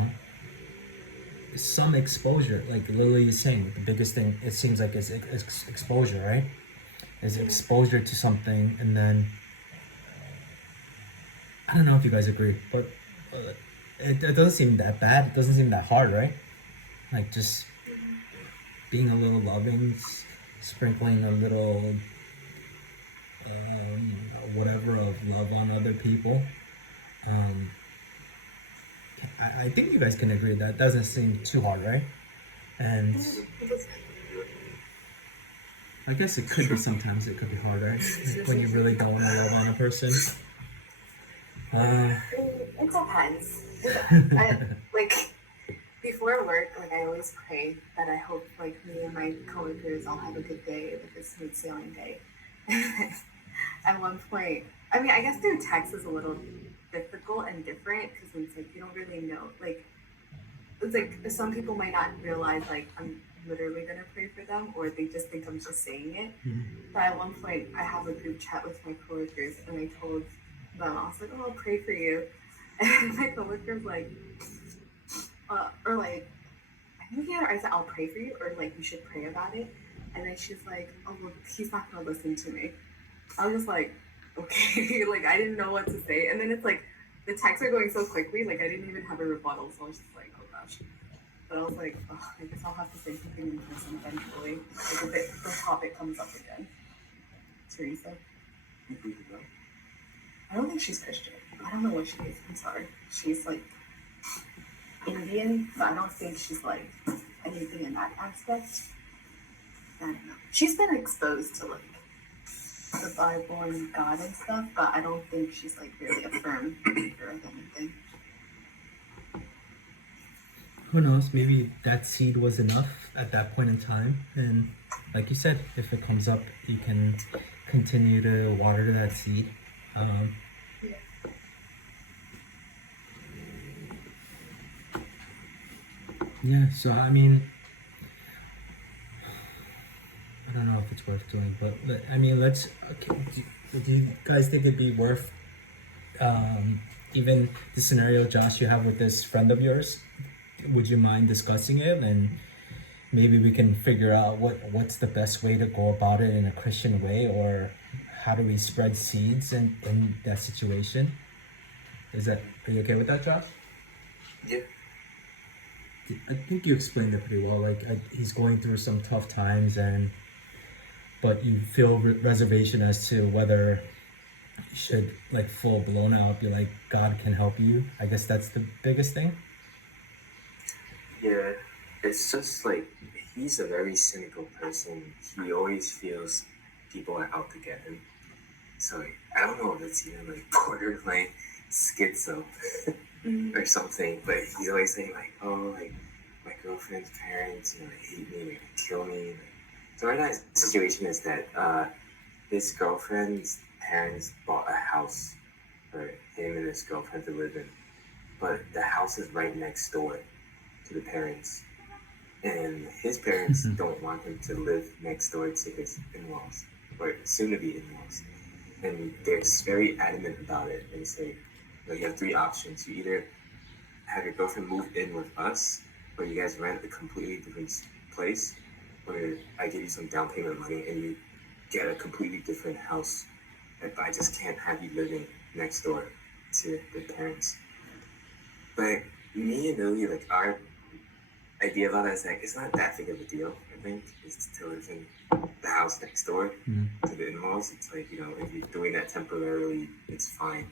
some exposure, like Lily is saying, the biggest thing it seems like is exposure, right? Is exposure to something, and then I don't know if you guys agree, but it doesn't seem that bad. It doesn't seem that hard, right? Like just being a little loving, sprinkling a little um, whatever of love on other people. Um, I think you guys can agree that doesn't seem too hard, right? And I guess it could be sometimes it could be hard, right? Like when you really don't want to love on a person. It depends. Like before work, like I always pray that I hope like me and my coworkers all have a good day, like a smooth sailing day. At one point, I mean, I guess through text is a little difficult and different because it's like you don't really know. Like it's like some people might not realize like I'm literally gonna pray for them, or they just think I'm just saying it. But at one point, I have a group chat with my coworkers, and I told them I was like, "Oh, I'll pray for you," and my coworkers like, or like, I think either I said I'll pray for you, or like you should pray about it, and then she's like, "Oh, well, he's not gonna listen to me." I was just like, "Okay," like I didn't know what to say, and then it's like the texts are going so quickly, like I didn't even have a rebuttal, so I was just like, "Oh gosh." But I was like, oh, I guess I'll have to say something in person eventually. Like if the topic comes up again. Teresa. I don't think she's Christian. I don't know what she is. I'm sorry. She's like Indian, but I don't think she's like anything in that aspect. I don't know. She's been exposed to like the Bible and God and stuff, but I don't think she's like really a firm believer of anything. Who knows? Maybe that seed was enough at that point in time, and like you said, if it comes up, you can continue to water that seed. Yeah. Yeah. So I mean, I don't know if it's worth doing, but I mean, let's. Okay, do you guys think it'd be worth even the scenario, Josh, you have with this friend of yours? Would you mind discussing it, and maybe we can figure out what's the best way to go about it in a Christian way, or how do we spread seeds in that situation? Are you okay with that, Josh? Yeah. I think you explained it pretty well. Like he's going through some tough times, but you feel reservation as to whether you should like full blown out be like God can help you. I guess that's the biggest thing. Yeah, it's just like he's a very cynical person. He always feels people are out to get him. So I don't know if it's even like borderline schizo or something, but he's always saying like, oh, like my girlfriend's parents, they hate me, they're gonna kill me. Like, so right now the situation is that his girlfriend's parents bought a house for him and his girlfriend to live in, but the house is right next door to the parents, and his parents don't want him to live next door to his in-laws or soon-to-be in-laws, and they're very adamant about it. They say, you have three options: you either have your girlfriend move in with us, or you guys rent a completely different place, or I give you some down payment money and you get a completely different house. But I just can't have you living next door to the parents. But me and Lily, like our idea about it is like it's not that big of a deal. I think it's to live in the house next door to the in-laws. It's like if you're doing that temporarily, it's fine.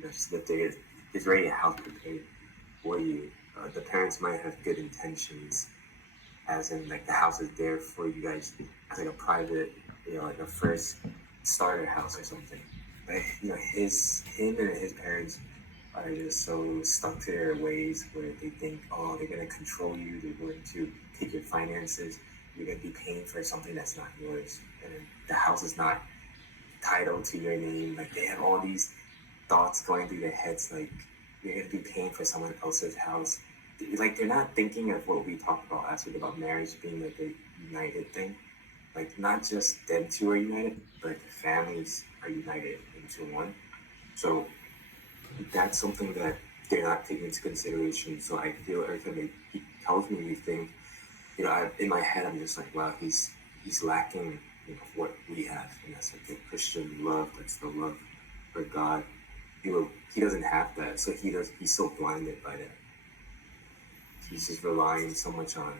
Just live there. There's already a house prepared for you. The parents might have good intentions, as in like the house is there for you guys as like a private, like a first starter house or something. But him and his parents are just so stuck to their ways where they think, oh, they're gonna control you, they're going to take your finances, you're gonna be paying for something that's not yours, and the house is not titled to your name. Like they have all these thoughts going through their heads, like you're gonna be paying for someone else's house. Like they're not thinking of what we talked about last week about marriage being like a united thing. Like not just them two are united, but the families are united into one. So that's something that they're not taking into consideration. So I feel every time he tells me these things, in my head I'm just like, wow, he's lacking, what we have, and that's like the Christian love. That's the love for God. He doesn't have that, so he's so blinded by that. He's just relying so much on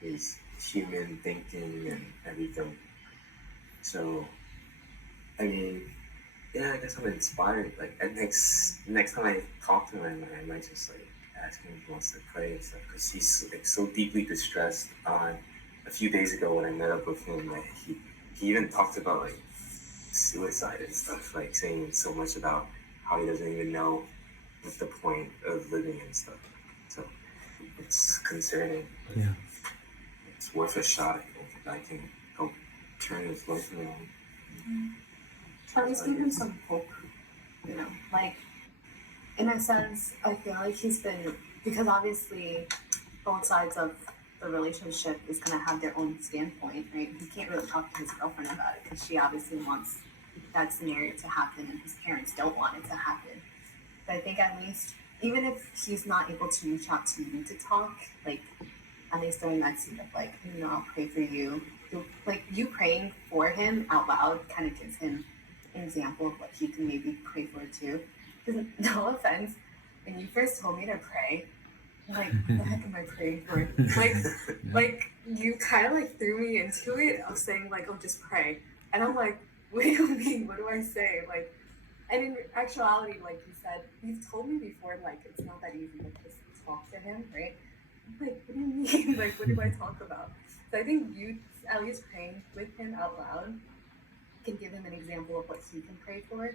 his human thinking and everything. So I mean, yeah, I guess I'm inspired. Like next time I talk to him, I might just like ask him if he wants to pray and stuff because he's like so deeply distressed. A few days ago when I met up with him, like he even talked about like suicide and stuff, like saying so much about how he doesn't even know what's the point of living and stuff. So it's concerning. Yeah. It's worth a shot. I think if I can help turn his life around. Or just give him some hope, like in a sense, I feel like he's been, because obviously both sides of the relationship is going to have their own standpoint, right? He can't really talk to his girlfriend about it because she obviously wants that scenario to happen and his parents don't want it to happen. But I think at least, even if he's not able to reach out to you to talk, like at least during that scene of like, I'll pray for you. Like you praying for him out loud kind of gives him an example of what he can maybe pray for too. Because no offense, when you first told me to pray, I'm like, what the heck am I praying for? Like you kind of like threw me into it of saying like, oh, just pray, and I'm like, wait, what do I say? Like, and in actuality, like you said, you've told me before, like it's not that easy to just talk to him, right? I'm like, what do you mean? Like, what do I talk about? So I think you at least praying with him out loud can give him an example of what he can pray for,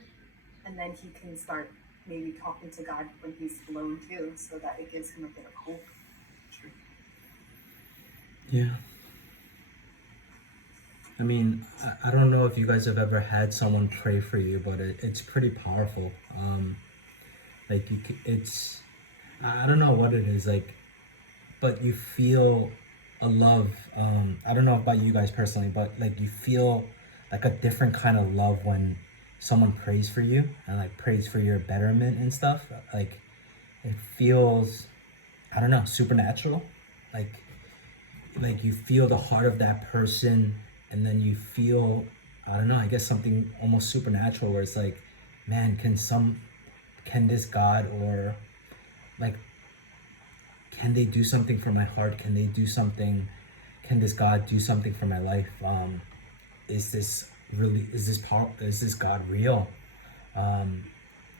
and then he can start maybe talking to God when he's alone too, so that it gives him a bit of hope. Yeah. I mean, I don't know if you guys have ever had someone pray for you, but it's pretty powerful. Like it's, I don't know what it is like, but you feel a love. I don't know about you guys personally, but like you feel like a different kind of love when someone prays for you and like prays for your betterment and stuff. Like it feels, I don't know, supernatural. Like you feel the heart of that person, and then you feel, I don't know, I guess something almost supernatural where it's like, man, can this God, or like, can they do something for my heart? Can they do something? Can this God do something for my life? Is this really, is this God real?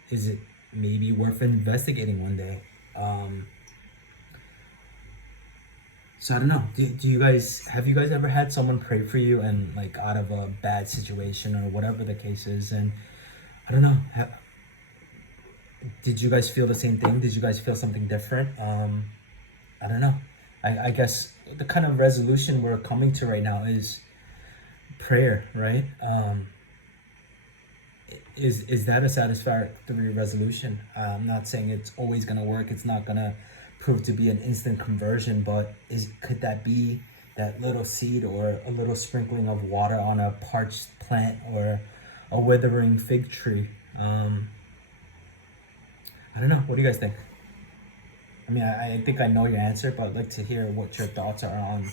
Is it maybe worth investigating one day? So I don't know. Do you guys, have you guys ever had someone pray for you and like out of a bad situation or whatever the case is? And I don't know. Did you guys feel the same thing? Did you guys feel something different? I don't know. I guess the kind of resolution we're coming to right now is prayer, right? Is that a satisfactory resolution? I'm not saying it's always gonna work. It's not gonna prove to be an instant conversion, but could that be that little seed or a little sprinkling of water on a parched plant or a withering fig tree? I don't know. What do you guys think? I mean, I think I know your answer, but I'd like to hear what your thoughts are on.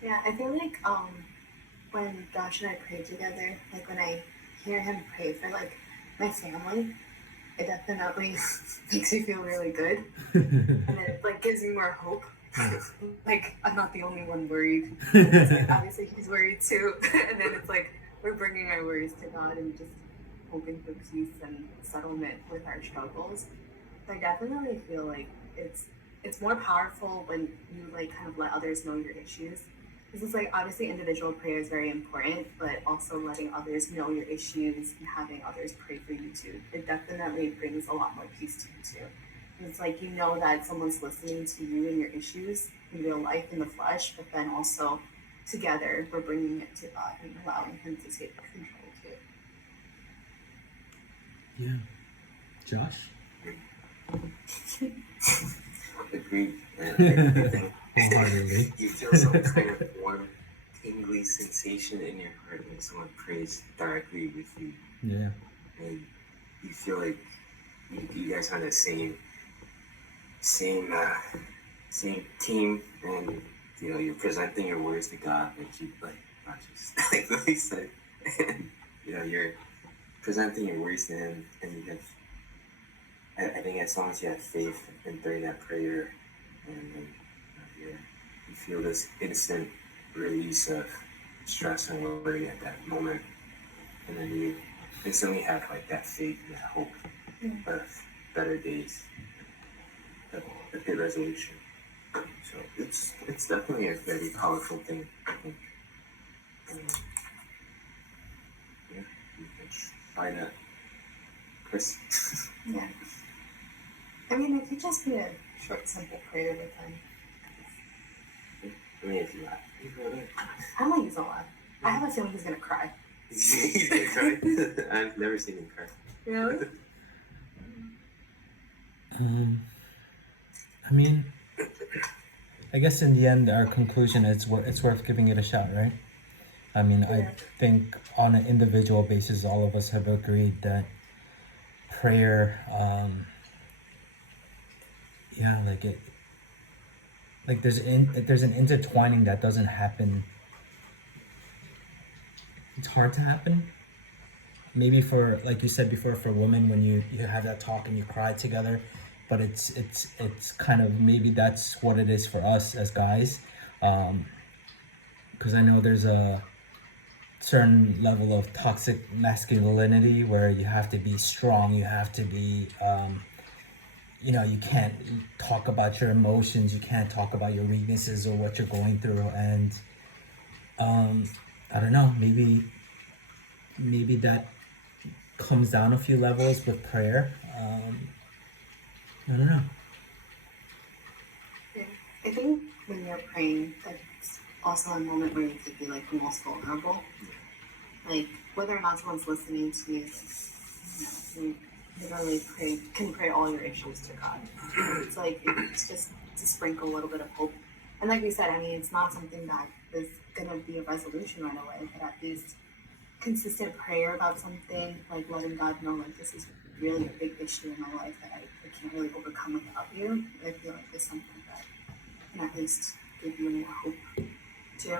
Yeah, I feel like when Josh and I pray together, like when I hear him pray for like my family, it definitely makes me feel really good, and it like gives me more hope. Like I'm not the only one worried. It's like, obviously he's worried too, and then it's like we're bringing our worries to God and just hoping for peace and settlement with our struggles. I definitely feel like it's more powerful when you like kind of let others know your issues. Because it's like obviously individual prayer is very important, but also letting others know your issues and having others pray for you too. It definitely brings a lot more peace to you too. And it's like you know that someone's listening to you and your issues in real life in the flesh, but then also together we're bringing it to God and allowing Him to take control too. Yeah. Josh? Agreed. And I think Wholeheartedly. you feel some kind of warm, tingly sensation in your heart when someone prays directly with you, Yeah. and you feel like you guys are the same team, and you know you're presenting your words to God, like you like not just like what he said, and you know you're presenting your words to Him, and you have. I think as long as you have faith in during that prayer, and then you feel this instant release of stress and worry at that moment, and then you instantly have like that faith and that hope of better days, a good resolution. So it's definitely a very powerful thing, I think. And, yeah, you can try that, Chris. Yeah. I mean, it could just be a short, simple prayer with Him. I mean, if you laugh, I don't think he's gonna laugh. I have a feeling he's gonna cry. he's gonna cry. I've never seen him cry. Really? I mean, I guess in the end, our conclusion is it's worth giving it a shot, right? I mean, I think on an individual basis, all of us have agreed that prayer, yeah, like there's an intertwining that doesn't happen. It's hard to happen. Maybe for, like you said before, for women when you have that talk and you cry together, but it's kind of maybe that's what it is for us as guys, because I know there's a certain level of toxic masculinity where you have to be strong, you have to be you can't talk about your emotions, you can't talk about your weaknesses or what you're going through, and I don't know, maybe that comes down a few levels with prayer. I don't know. Yeah. I think when you're praying, that's also a moment where you could be like the most vulnerable. Like whether or not someone's listening to you, you literally can pray all your issues to God. It's like it's just to sprinkle a little bit of hope. And like we said, I mean, it's not something that is gonna be a resolution right away, but at least consistent prayer about something, like letting God know like this is really a big issue in my life that I can't really overcome without you. I feel like it's something that can at least give you more hope too.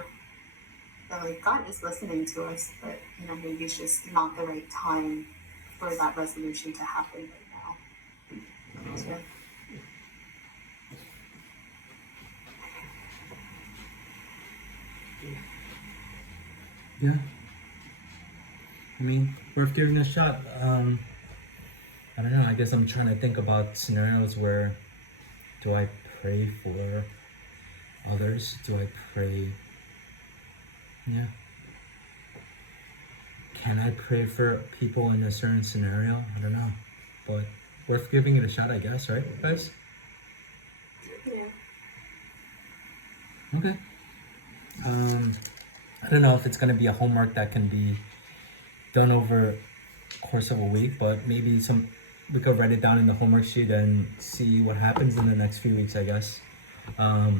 That like God is listening to us, but maybe it's just not the right time for that resolution to happen right now. So, Yeah. I mean, worth giving a shot. I don't know. I guess I'm trying to think about scenarios where do I pray for others? Do I pray? Yeah. Can I pray for people in a certain scenario? I don't know. But worth giving it a shot, I guess, right, guys? yeah. Okay. I don't know if it's going to be a homework that can be done over the course of a week, but maybe we could write it down in the homework sheet and see what happens in the next few weeks, I guess. I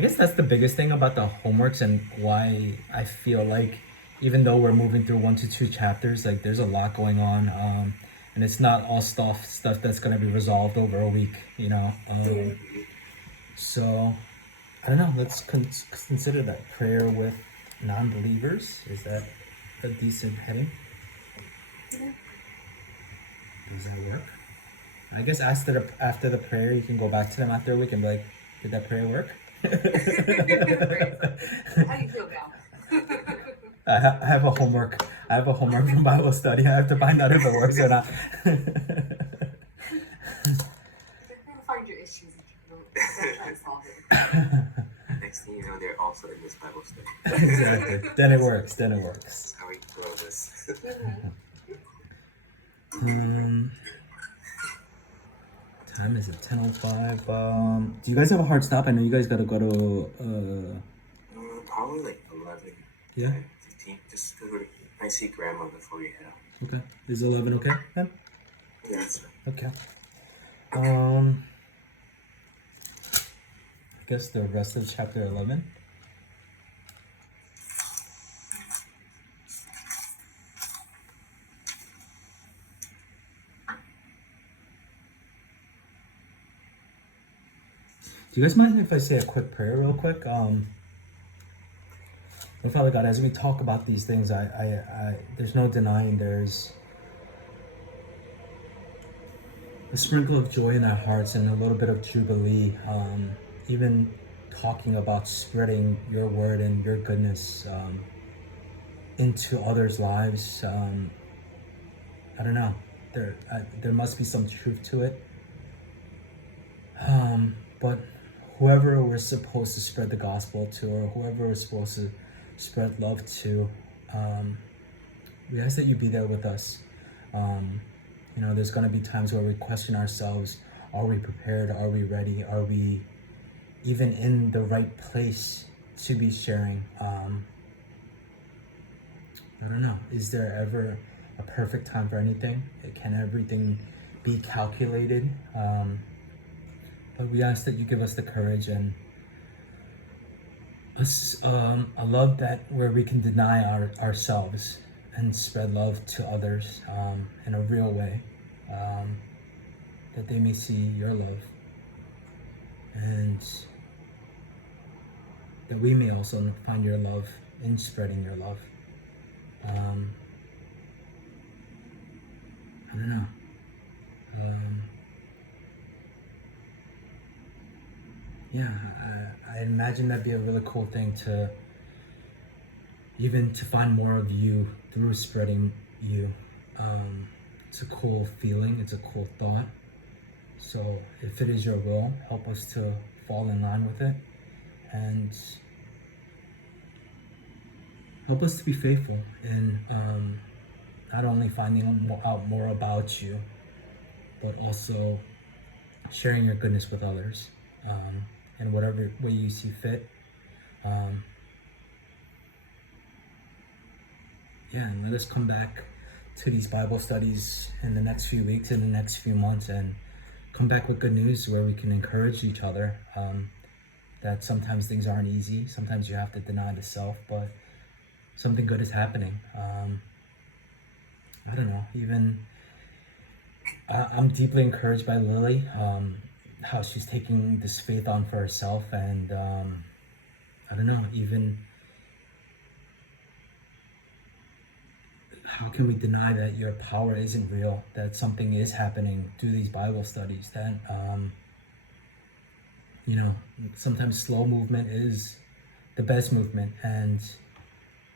guess that's the biggest thing about the homeworks and why I feel like even though we're moving through 1 to 2 chapters, like there's a lot going on, and it's not all stuff that's going to be resolved over a week, so I don't know, let's consider that prayer with non-believers. Is that a decent heading? Yeah. Does that work? I guess after the prayer, you can go back to them after a week and be like, "Did that prayer work?" How do you feel now? I have a homework. I have a homework from Bible study. I have to find out if it works or not. You're gonna find your issues and you're gonna try to solve it. Next thing you know, they're also in this Bible study. Exactly. Then it works. Then it works. That's how we grow this. Time is at 10:05. Do you guys have a hard stop? I know you guys gotta go to. Probably like 11. Yeah. 15. Just because I see grandma before we head out. Okay. Is 11 okay then? Yeah, that's fine. Okay. I guess the rest of chapter 11. Do you guys mind if I say a quick prayer real quick? Lord Father God, as we talk about these things, I there's no denying there's a sprinkle of joy in our hearts and a little bit of jubilee. Even talking about spreading your word and your goodness into others' lives. I don't know. There must be some truth to it. But whoever we're supposed to spread the gospel to, or whoever we're supposed to spread love to, we ask that you be there with us. You know, there's going to be times where we question ourselves. Are we prepared? Are we ready? Are we even in the right place to be sharing? I don't know. Is there ever a perfect time for anything? Can everything be calculated? But we ask that you give us the courage and a love that where we can deny ourselves and spread love to others in a real way, that they may see your love, and that we may also find your love in spreading your love. I don't know. Yeah, I imagine that'd be a really cool thing to find more of you through spreading you. It's a cool feeling, it's a cool thought. So if it is your will, help us to fall in line with it and help us to be faithful in not only finding out more about you, but also sharing your goodness with others in whatever way you see fit. Yeah, and let us come back to these Bible studies in the next few weeks, in the next few months, and come back with good news where we can encourage each other. That sometimes things aren't easy. Sometimes you have to deny the self, but something good is happening. I don't know. Even I'm deeply encouraged by Lily, how she's taking this faith on for herself, and I don't know. Even how can we deny that your power isn't real? That something is happening through these Bible studies. That you know, sometimes slow movement is the best movement, and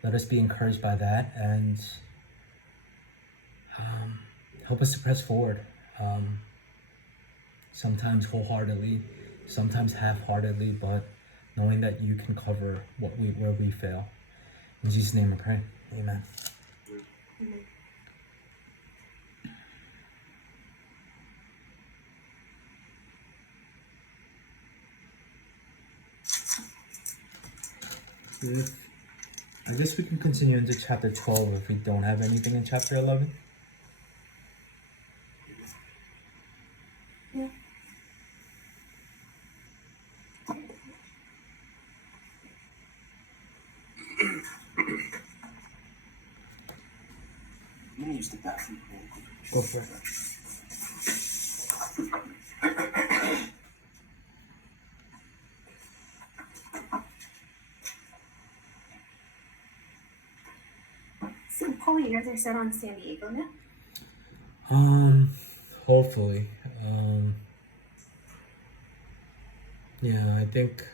let us be encouraged by that and help us to press forward. Sometimes wholeheartedly, sometimes half-heartedly, but knowing that you can cover where we fail. In Jesus' name I pray. Amen. Amen. I guess we can continue into chapter 12 if we don't have anything in chapter 11. Yeah. I'm gonna use the bathroom. Go for it. So, Paul, you guys are set on San Diego now? hopefully. Yeah, I think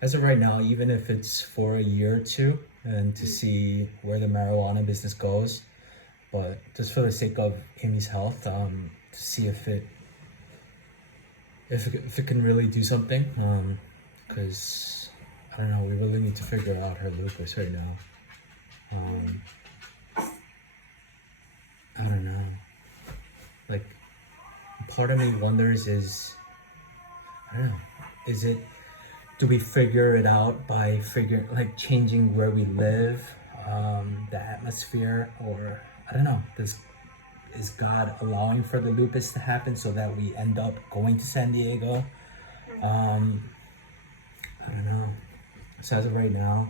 as of right now, even if it's for a year or two, and to see where the marijuana business goes, but just for the sake of Amy's health, to see if it can really do something, because I don't know, we really need to figure out her lupus right now. I don't know. Like, part of me wonders I don't know, is it, do we figure it out by changing where we live, the atmosphere, or I don't know, is God allowing for the lupus to happen so that we end up going to San Diego? I don't know. So as of right now,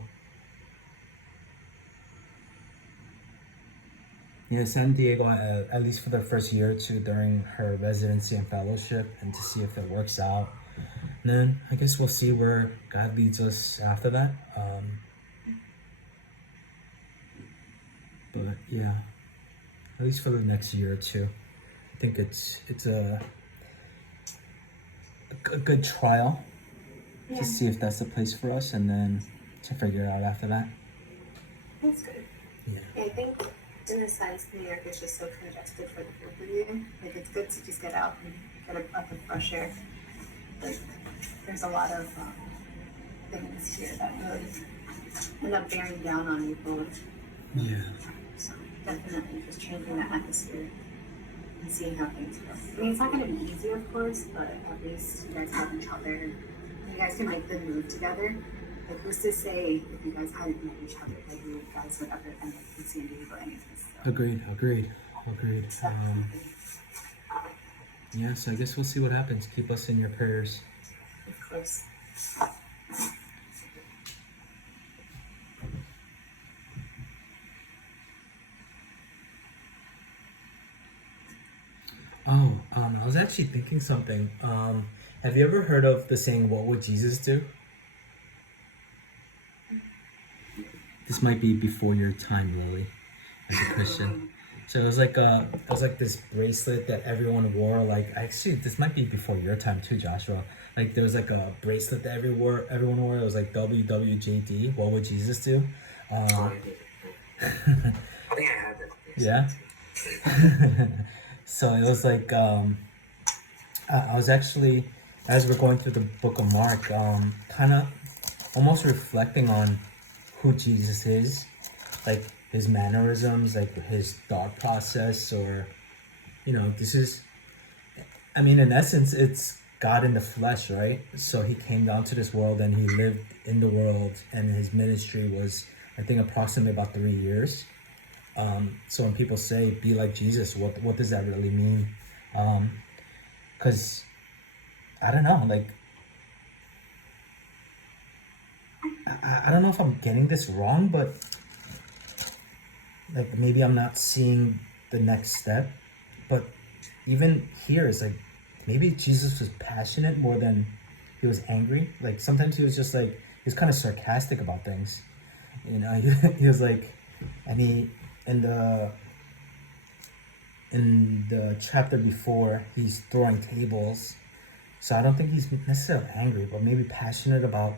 yeah, San Diego, at least for the first year or two during her residency and fellowship, and to see if it works out. And then I guess we'll see where God leads us after that. But yeah, at least for the next year or two, I think it's a good trial to see if that's the place for us, and then to figure it out after that. That's good. Yeah. I think in a sense, New York is just so congested for the both of you. Like, it's good to just get out and get a breath of fresh air. Like, there's a lot of things here that really end up bearing down on you both. Yeah. So definitely just changing the atmosphere and seeing how things go. I mean, it's not going to be easy, of course, but at least you guys have each other. You guys can make the move together. Like, who's to say if you guys hadn't met each other that you guys would ever end up in San Diego anyways? So, Agreed. definitely. Yeah, so I guess we'll see what happens. Keep us in your prayers. Of course. Oh, I was actually thinking something. Have you ever heard of the saying, "What would Jesus do"? This might be before your time, Lily, as a Christian. So it was like this bracelet that everyone wore. Like, actually, this might be before your time too, Joshua. Like, there was like a bracelet that everyone wore. It was like WWJD. What would Jesus do? I think I have that. Yeah. So it was like I was actually, as we're going through the book of Mark, kind of almost reflecting on who Jesus is, like his mannerisms, like his thought process, or this is, I mean, in essence, it's God in the flesh, right? So he came down to this world and he lived in the world, and his ministry was, I think, approximately about 3 years. So when people say be like Jesus, what does that really mean? Because I don't know, like I don't know if I'm getting this wrong, but like maybe I'm not seeing the next step. But even here, it's like maybe Jesus was passionate more than he was angry. Like sometimes he was just like, he was kind of sarcastic about things. He was like, and he in the chapter before, he's throwing tables. So I don't think he's necessarily angry, but maybe passionate about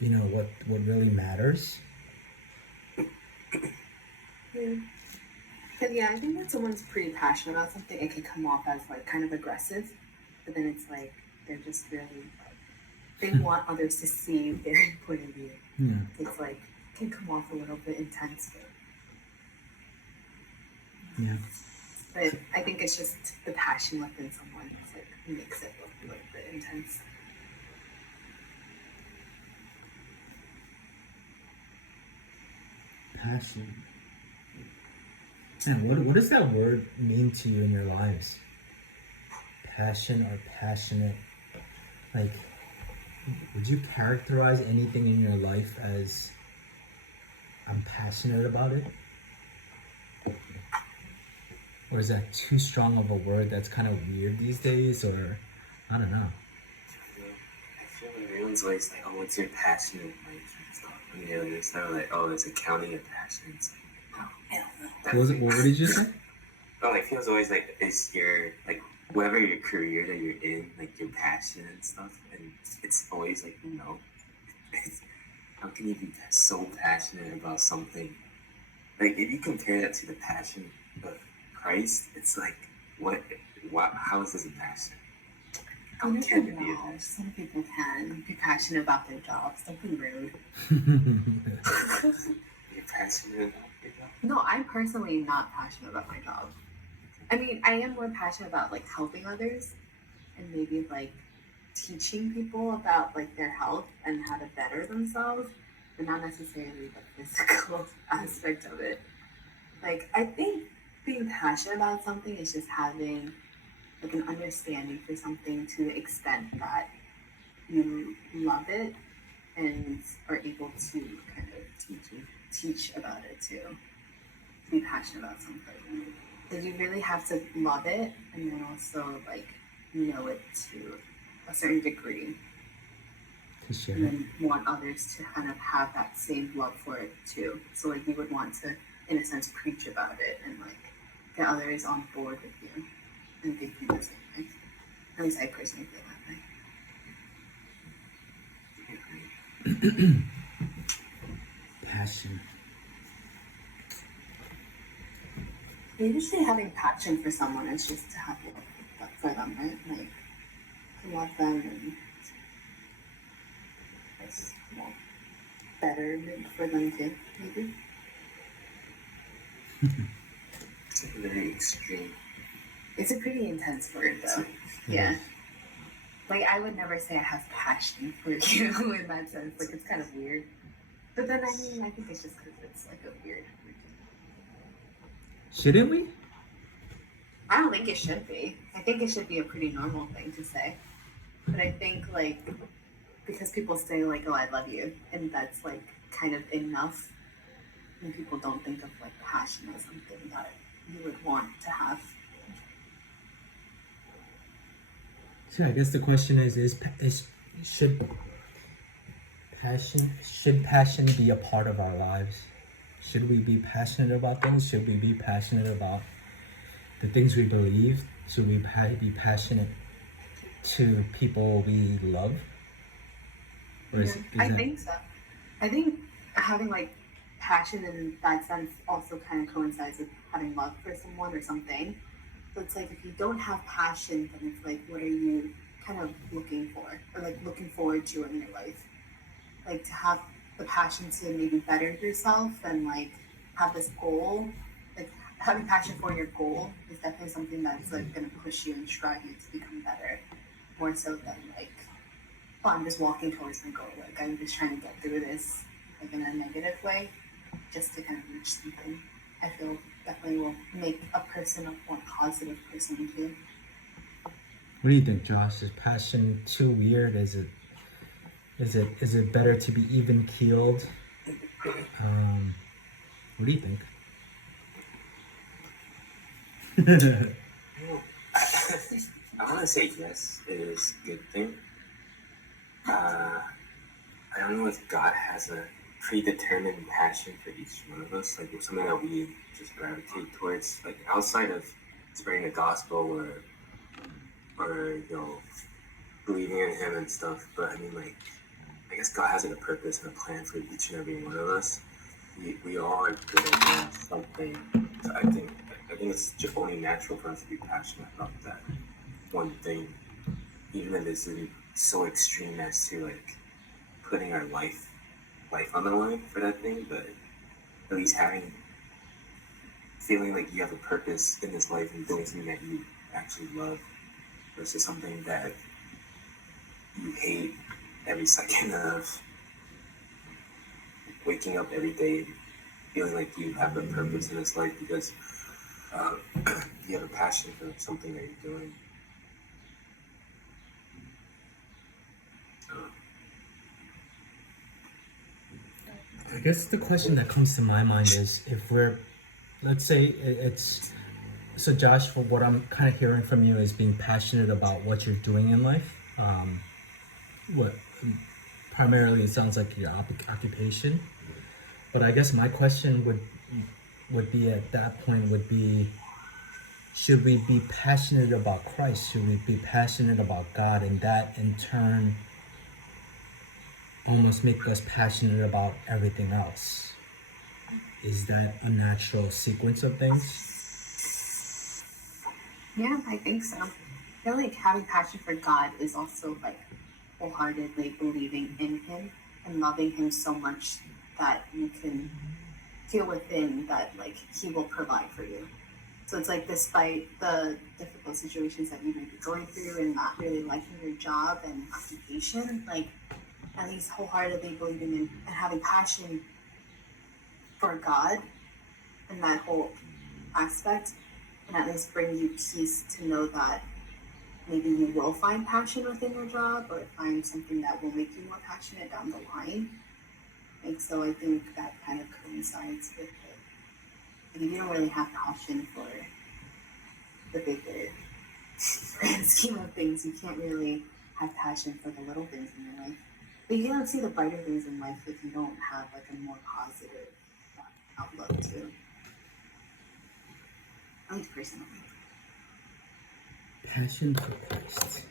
what really matters. But yeah, I think when someone's pretty passionate about something, it can come off as like kind of aggressive. But then it's like they're just really like they want others to see their point of view. Yeah. It's like can come off a little bit intense, Yeah. but I think it's just the passion within someone. It's like makes it look a little bit intense. Passion. Man, what does that word mean to you in your lives? Passion or passionate? Like, would you characterize anything in your life as I'm passionate about it? Or is that too strong of a word that's kind of weird these days? Or I don't know. I feel like everyone's always like, oh, what's your passion in life and stuff. It's not like, oh, there's accounting and passion. It's like, no, I don't know. What did you say? Oh, like feels always like is your like whatever your career that you're in, like your passion and stuff, and it's always like it's, how can you be so passionate about something? Like if you compare that to the passion of Christ, it's like what how is this a passion? How You can never it be a know. passion? Some people can be passionate about their jobs. Don't be rude. You're passionate about your job? No, I'm personally not passionate about my job. I mean, I am more passionate about like helping others and maybe like teaching people about like their health and how to better themselves, but not necessarily the physical aspect of it. Like I think being passionate about something is just having like an understanding for something to the extent that you love it and are able to kind of teach about it too. Be passionate about something. Like you really have to love it and then also like know it to a certain degree To share and it. then want others to kind of have that same love for it too. So like you would want to in a sense preach about it and like get others on board with you and they feel the same way. At least I personally feel that way. Passion. Usually having passion for someone is just to have love for them, right? Like to love them and just want betterment for them too, maybe. It's very extreme. It's a pretty intense word though. Yeah. Like I would never say I have passion for you in that sense. Like it's kind of weird. But then I mean I think it's just because it's like a weird word. Shouldn't we? I don't think it should be. I think it should be a pretty normal thing to say. But I think like because people say like, "Oh, I love you," and that's like kind of enough, and people don't think of like passion as something that you would want to have. So I guess the question is should passion be a part of our lives? Should we be passionate about things? Should we be passionate about the things we believe? Should we be passionate to people we love? Or Yeah, I think so. I think having like passion in that sense also kind of coincides with having love for someone or something. So it's like if you don't have passion, then it's like what are you kind of looking for or like looking forward to in your life? Like to have the passion to maybe better yourself and like have this goal. Like having passion for your goal is definitely something that's like gonna push you and strive you to become better. More so than like, oh, I'm just walking towards my goal. Like I'm just trying to get through this like in a negative way, just to kind of reach something. I feel definitely will make a person a more positive person too. What do you think, Josh? Is passion too weird? Is it better to be even keeled? What do you think? I want to say yes, it is a good thing. I don't know if God has a predetermined passion for each one of us, like it's something that we just gravitate towards, like outside of spreading the gospel or believing in Him and stuff. But I mean, like I guess God has like a purpose and a plan for each and every one of us. We all are good at doing something. So I think it's just only natural for us to be passionate about that one thing, even if it's so extreme as to like putting our life on the line for that thing. But at least feeling like you have a purpose in this life and doing something that you actually love versus something that you hate every second of waking up every day feeling like you have a purpose in this life because you have a passion for something that you're doing. I guess the question that comes to my mind is if we're, let's say it's, so Josh, for what I'm kind of hearing from you is being passionate about what you're doing in life. What primarily it sounds like your occupation, but I guess my question would be at that point would be, should we be passionate about Christ? Should we be passionate about God? And that in turn almost make us passionate about everything else. Is that a natural sequence of things? Yeah, I think so. I feel like having passion for God is also like wholeheartedly believing in Him and loving Him so much that you can feel within that like He will provide for you. So it's like despite the difficult situations that you may be going through and not really liking your job and occupation, like at least wholeheartedly believing in and having passion for God and that whole aspect, and at least bring you peace to know that maybe you will find passion within your job or find something that will make you more passionate down the line. Like, so I think that kind of coincides with it. Like, if you don't really have passion for the bigger grand scheme of things, you can't really have passion for the little things in your life. But you don't see the brighter things in life if you don't have like a more positive outlook too. At least personally. Passion for Christ.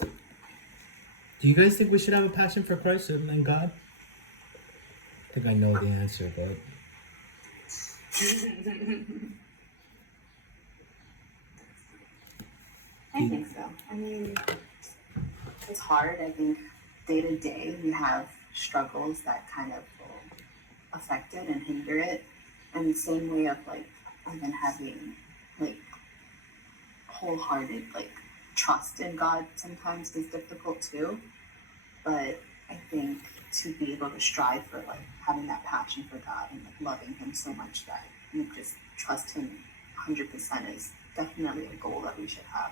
Do you guys think we should have a passion for Christ and God? I think I know the answer, but I think so. I mean, it's hard. I think day to day we have struggles that kind of will affect it and hinder it. And the same way of like even having like wholehearted like trust in God sometimes is difficult too. But I think to be able to strive for like having that passion for God and like loving Him so much that you just trust Him 100% is definitely a goal that we should have.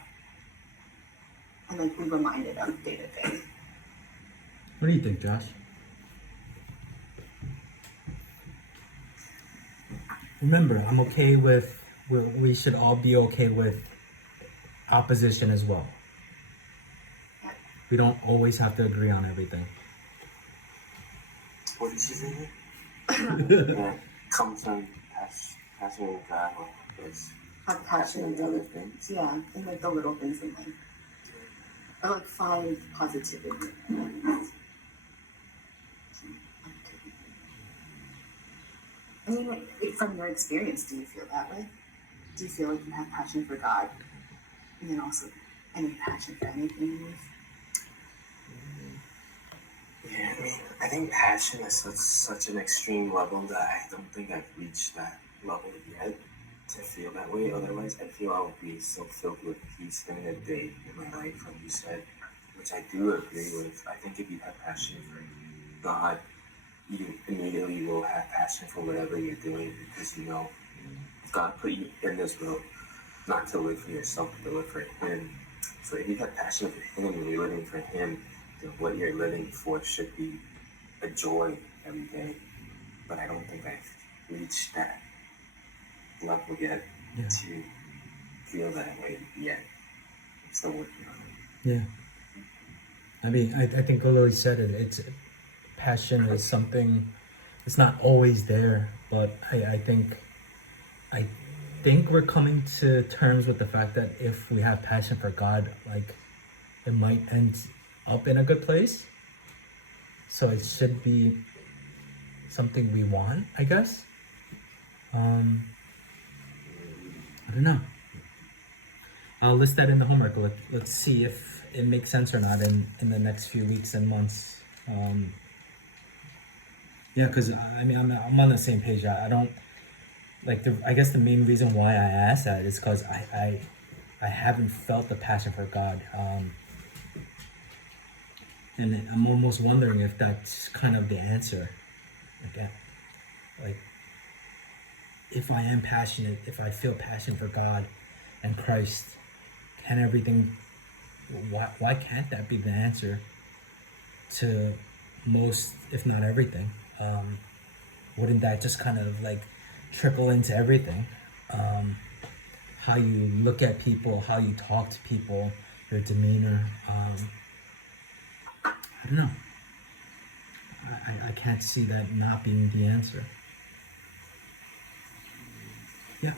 And like be reminded of day to day. what do you think, Josh? Remember, I'm okay with, we should all be okay with opposition as well. Yeah. We don't always have to agree on everything. What did you say? Yeah, comes from passion with God, or is Have passion passion with other things. yeah, and like the little things in life. I like find positivity. I mean, like, from your experience, do you feel that way? Do you feel like you have passion for God, and then also any passion for anything in life? Yeah, I mean, I think passion is such an extreme level that I don't think I've reached that level yet to feel that way. Otherwise, I feel I would be so filled with peace during the day in my life, like you said, which I do agree with. I think if you have passion for God, you immediately will have passion for whatever you're doing because you know God put you in this world not to live for yourself, but to live for Him. So if you have passion for Him and you're living for Him, then what you're living for should be a joy every day. But I don't think I've reached that level yet Yeah. to feel that way yet. I'm still working on it. Yeah. I mean, I think Lily said it. It's passion is something. It's not always there, but I think we're coming to terms with the fact that if we have passion for God, like it might end up in a good place. So it should be something we want, I guess. I don't know. I'll list that in the homework. Let's see if it makes sense or not in the next few weeks and months. Yeah, because I mean, I'm on the same page. I don't like I guess the main reason why I asked that is because I haven't felt the passion for God, and I'm almost wondering if that's kind of the answer. Again, like if I am passionate, if I feel passion for God and Christ, can everything? Why can't that be the answer to most, if not everything? Wouldn't that just kind of like trickle into everything? How you look at people, how you talk to people, your demeanor. I don't know. I can't see that not being the answer. Yeah.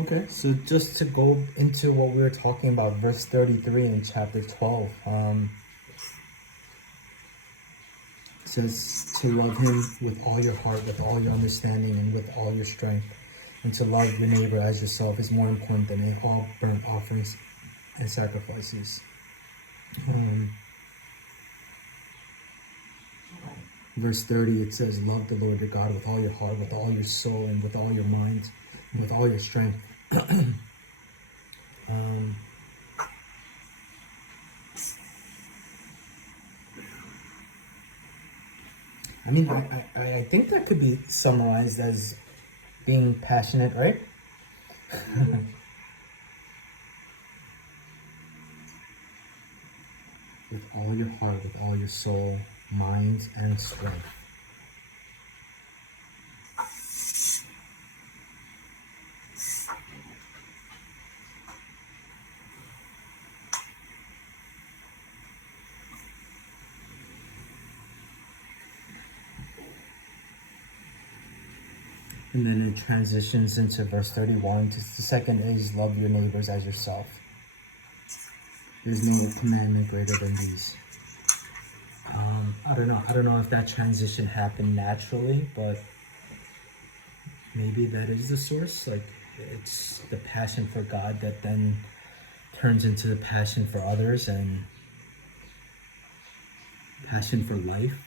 Okay, so just to go into what we were talking about, verse 33 in chapter 12, it says to love him with all your heart, with all your understanding, and with all your strength. And to love your neighbor as yourself is more important than all burnt offerings and sacrifices. Verse 30, it says, love the Lord your God with all your heart, with all your soul, and with all your mind, and with all your strength. I mean, I think that could be summarized as being passionate, right? With all your heart, with all your soul, mind, and strength. And then it transitions into verse 31. The second is love your neighbors as yourself. There's no commandment greater than these. I don't know if that transition happened naturally, but maybe that is the source. Like, it's the passion for God that then turns into the passion for others and passion for life.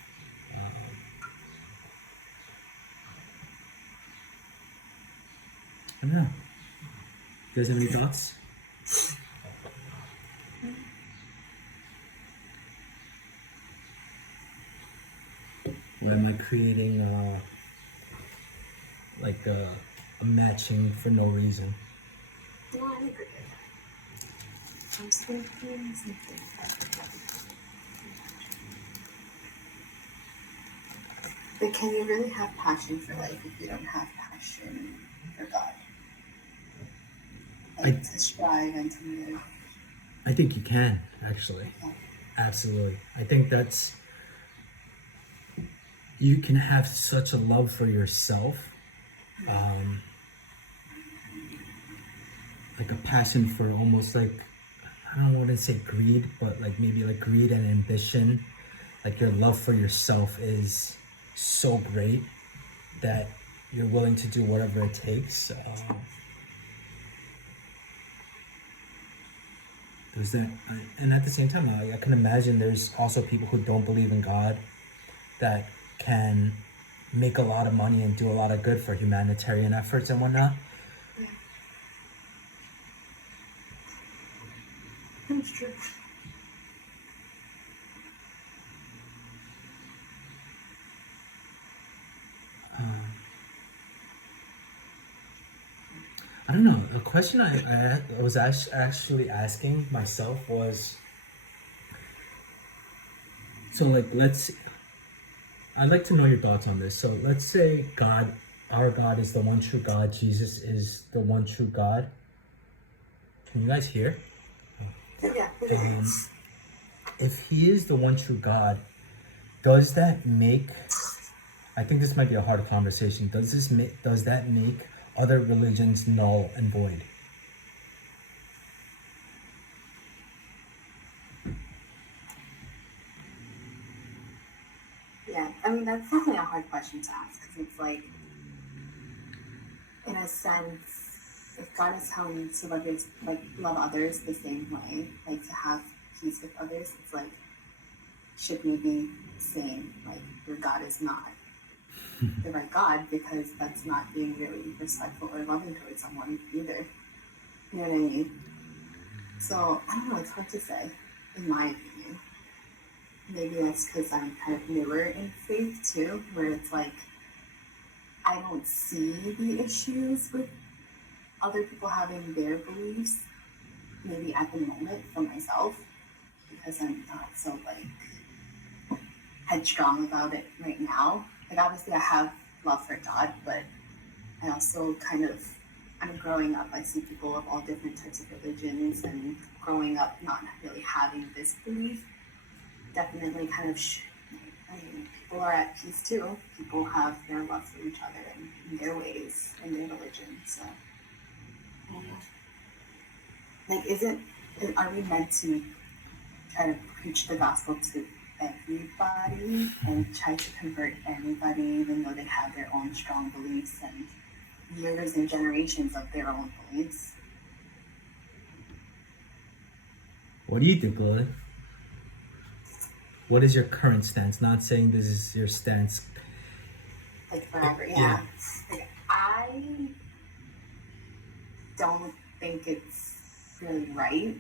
I don't know. You guys have any thoughts? Or am I creating a matching for no reason? No, I agree. I'm thinking something. But can you really have passion for life if you don't have passion for God? Like to strive and to live. I think you can, actually. Okay. Absolutely. I think that's... You can have such a love for yourself. Like a passion for almost like... I don't want to say greed, but like maybe like greed and ambition. Like your love for yourself is so great that you're willing to do whatever it takes. There's that, and at the same time, I can imagine there's also people who don't believe in God that can make a lot of money and do a lot of good for humanitarian efforts and whatnot. Yeah. That's true. I don't know. A question I was actually asking myself was, so like, I'd like to know your thoughts on this. So let's say God, our God is the one true God. Jesus is the one true God. Can you guys hear? Yeah. If he is the one true God, does that make... I think this might be a hard conversation. Does that make other religions null and void? Yeah, I mean, that's definitely a hard question to ask because it's like, in a sense, if God is telling you to love others the same way, like to have peace with others, it's like, should we be saying like your God is not the right God because that's not being really respectful or loving towards someone either. You know what I mean? So I don't know. It's hard to say, in my opinion. Maybe that's because I'm kind of newer in faith too, where it's like I don't see the issues with other people having their beliefs, maybe at the moment for myself, because I'm not so like headstrong about it right now. Like obviously I have love for God, but I also I'm growing up, I see people of all different types of religions and growing up not really having this belief definitely kind of I mean, people are at peace too. People have their love for each other in their ways, in their religion. So like, isn't are we meant to try to preach the gospel to everybody and try to convert everybody, even though they have their own strong beliefs and years and generations of their own beliefs? What do you think, Lily? What is your current stance? Not saying this is your stance. Like forever, Yeah. yeah. Like, I don't think it's really right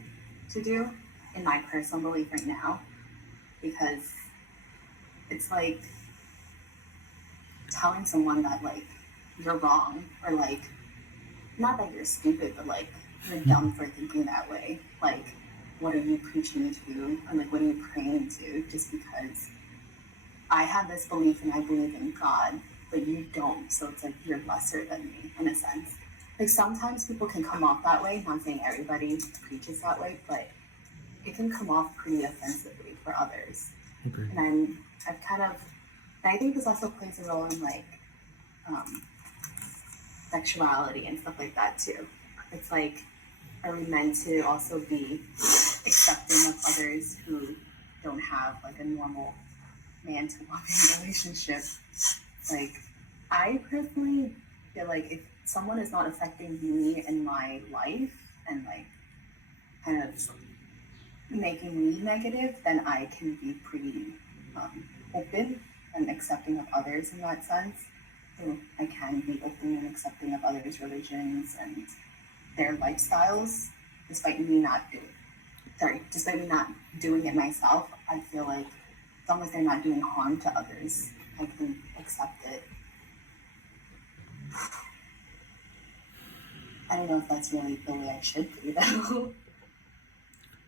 to do, in my personal belief right now, because it's like telling someone that like you're wrong, or like, not that you're stupid, but like you're dumb for thinking that way. Like, what are you preaching to, or like what are you praying to? Just because I have this belief and I believe in God, but you don't, so it's like you're lesser than me in a sense. Like, sometimes people can come off that way. Not saying everybody preaches that way, but it can come off pretty offensively for others. Okay. And I've kind of, and I think this also plays a role in like sexuality and stuff like that too. It's like, are we meant to also be accepting of others who don't have like a normal man to woman relationship? Like, I personally feel like if someone is not affecting me in my life and like kind of making me negative, then I can be pretty open and accepting of others in that sense. So I can be open and accepting of others' religions and their lifestyles, despite me not doing it myself. I feel like as long as they're not doing harm to others, I can accept it. I don't know if that's really the way I should be, though.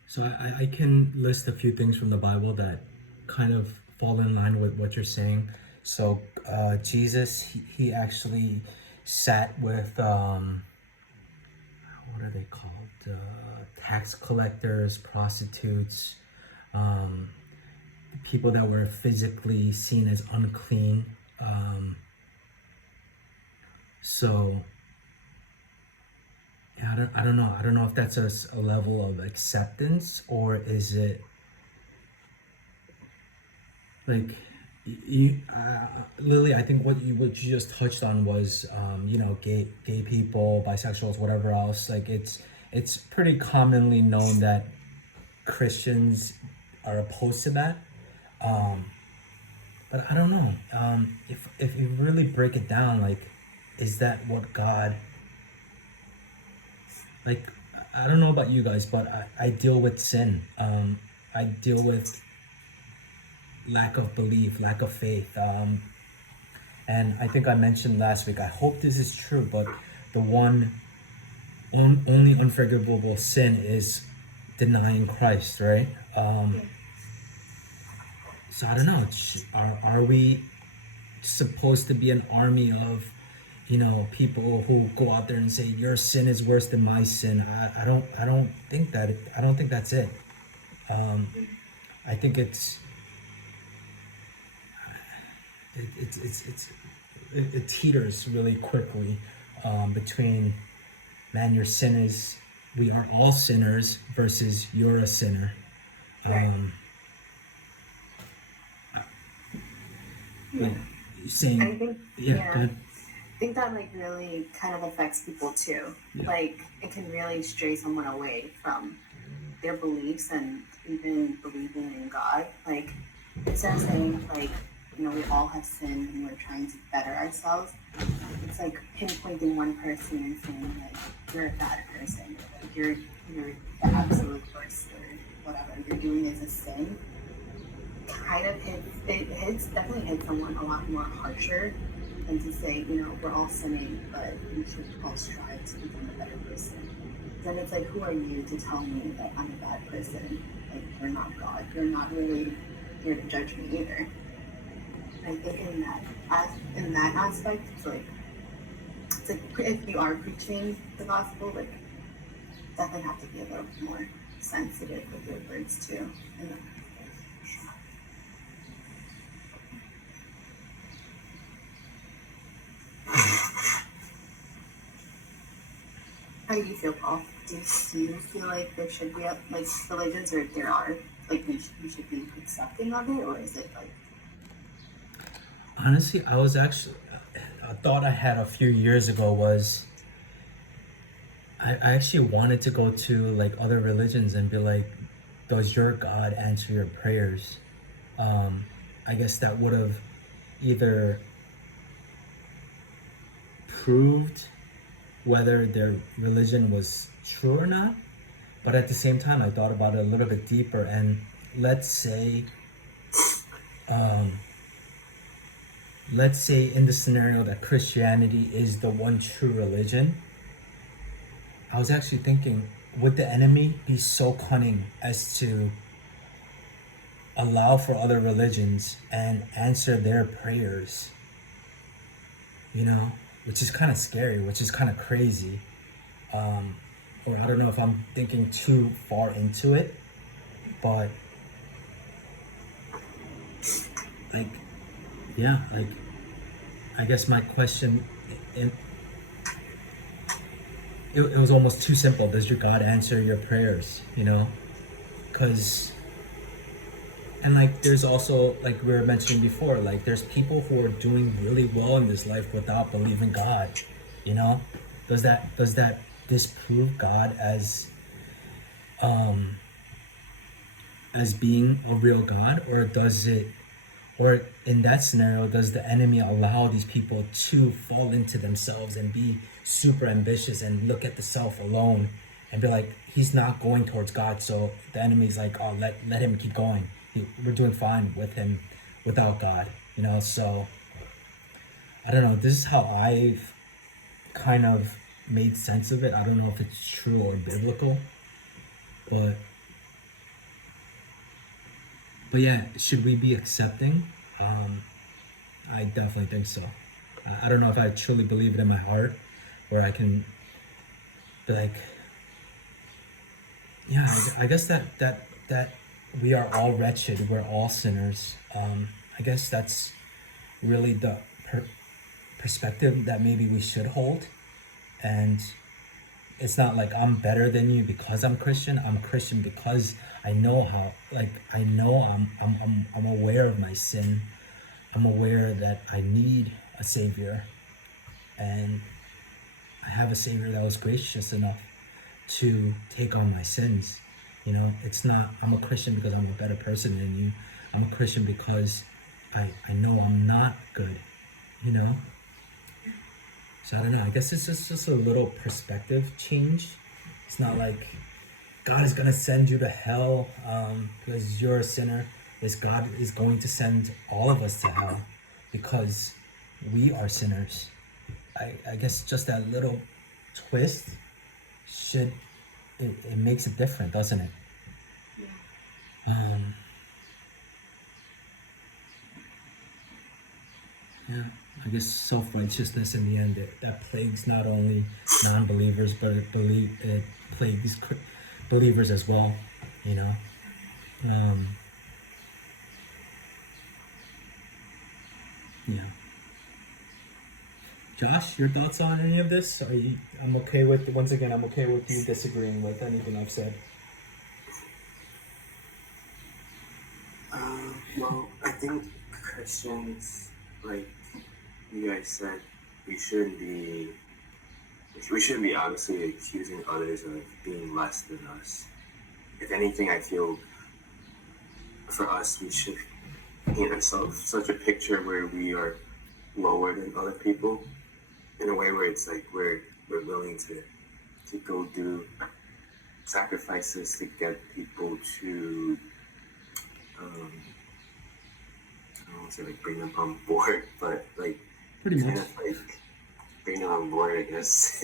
So I can list a few things from the Bible that kind of fall in line with what you're saying. So Jesus, he actually sat with, what are they called? Tax collectors, prostitutes, people that were physically seen as unclean. So yeah, I don't know. I don't know if that's a level of acceptance, or is it like you, Lily? I think what you just touched on was gay people, bisexuals, whatever else. Like it's pretty commonly known that Christians are opposed to that. But I don't know. If you really break it down, like, is that what God, like, I don't know about you guys, but I deal with sin. I deal with lack of belief, lack of faith. And I think I mentioned last week, I hope this is true, but the only unforgivable sin is denying Christ, right? So I don't know. Are we supposed to be an army of people who go out there and say your sin is worse than my sin? I don't think that's it. I think it teeters really quickly between, man, your sin is, we are all sinners, versus you're a sinner. Right. Like saying, I think, yeah, go ahead. I think that like really kind of affects people too. Yeah. Like, it can really stray someone away from their beliefs and even believing in God. Like, instead of saying like, we all have sinned and we're trying to better ourselves, it's like pinpointing one person and saying like, you're a bad person, like you're the absolute worst, or whatever you're doing is a sin. Kind of definitely hits someone a lot more harsher than to say, we're all sinning, but we should all strive to become a better person. Then it's like, who are you to tell me that I'm a bad person? Like, you're not God. You're not really here to judge me either. I think in that aspect, it's like if you are preaching the gospel, like, definitely have to be a little more sensitive with your words too. How do you feel, Paul? Do you feel like there should be like religions, or there are like we should be accepting of it, or is it like Honestly, I was actually a thought I had a few years ago was I actually wanted to go to like other religions and be like, does your God answer your prayers? I guess that would have either proved whether their religion was true or not. But at the same time, I thought about it a little bit deeper. And let's say, um, let's say in the scenario that Christianity is the one true religion, I was actually thinking, would the enemy be so cunning as to allow for other religions and answer their prayers? You know, which is kind of scary, which is kind of crazy. Or I don't know if I'm thinking too far into it, but like, yeah, like, I guess my question, it was almost too simple. Does your God answer your prayers? You know, because and like there's also like we were mentioning before, like there's people who are doing really well in this life without believing God. You know, does that disprove God as being a real God, or does it, or in that scenario, does the enemy allow these people to fall into themselves and be super ambitious and look at the self alone and be like, he's not going towards God, so the enemy's like, oh, let him keep going. We're doing fine with him without God, you know? So I don't know. This is how I've kind of made sense of it. I don't know if it's true or biblical, but yeah, should we be accepting? I definitely think so. I don't know if I truly believe it in my heart, or I can be like, yeah, I guess that we are all wretched. We're all sinners. I guess that's really the perspective that maybe we should hold. And it's not like I'm better than you because I'm Christian. I'm Christian because I know how. Like I know I'm aware of my sin. I'm aware that I need a savior, and I have a savior that was gracious enough to take on my sins. You know, it's not I'm a Christian because I'm a better person than you. I'm a Christian because I know I'm not good, you know? So I don't know, I guess it's just a little perspective change. It's not like God is gonna send you to hell because you're a sinner. Is God is going to send all of us to hell because we are sinners. I guess just that little twist should it makes it different, doesn't it? Um, yeah, I guess self-righteousness in the end that plagues not only non-believers but it plagues believers as well. You know. Um, yeah. Josh, your thoughts on any of this? I'm okay with once again. I'm okay with you disagreeing with anything I've said. Well, I think Christians, like you guys said, we shouldn't be honestly accusing others of being less than us. If anything, I feel for us, we should paint ourselves such a picture where we are lower than other people in a way where it's like we're willing to go do sacrifices to get people to I don't want to say like bring them on board, but like Pretty kind much. of like bring them on board, I guess.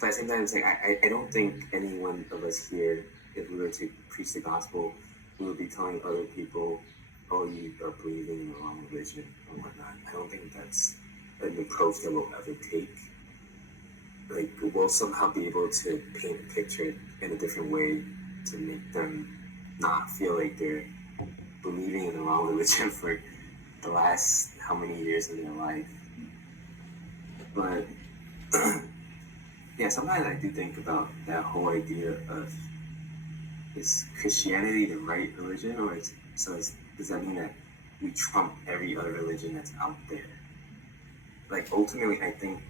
But at the same time, it's like I don't think any one of us here, if we were to preach the gospel, we would be telling other people, "Oh, you are believing in the wrong religion or whatnot." I don't think that's an approach that we'll ever take. Like we'll somehow be able to paint a picture in a different way to make them not feel like they're believing in the wrong religion for the last how many years in their life. But yeah, sometimes I do think about that whole idea of, is Christianity the right religion, or does that mean that we trump every other religion that's out there? Like, ultimately, I think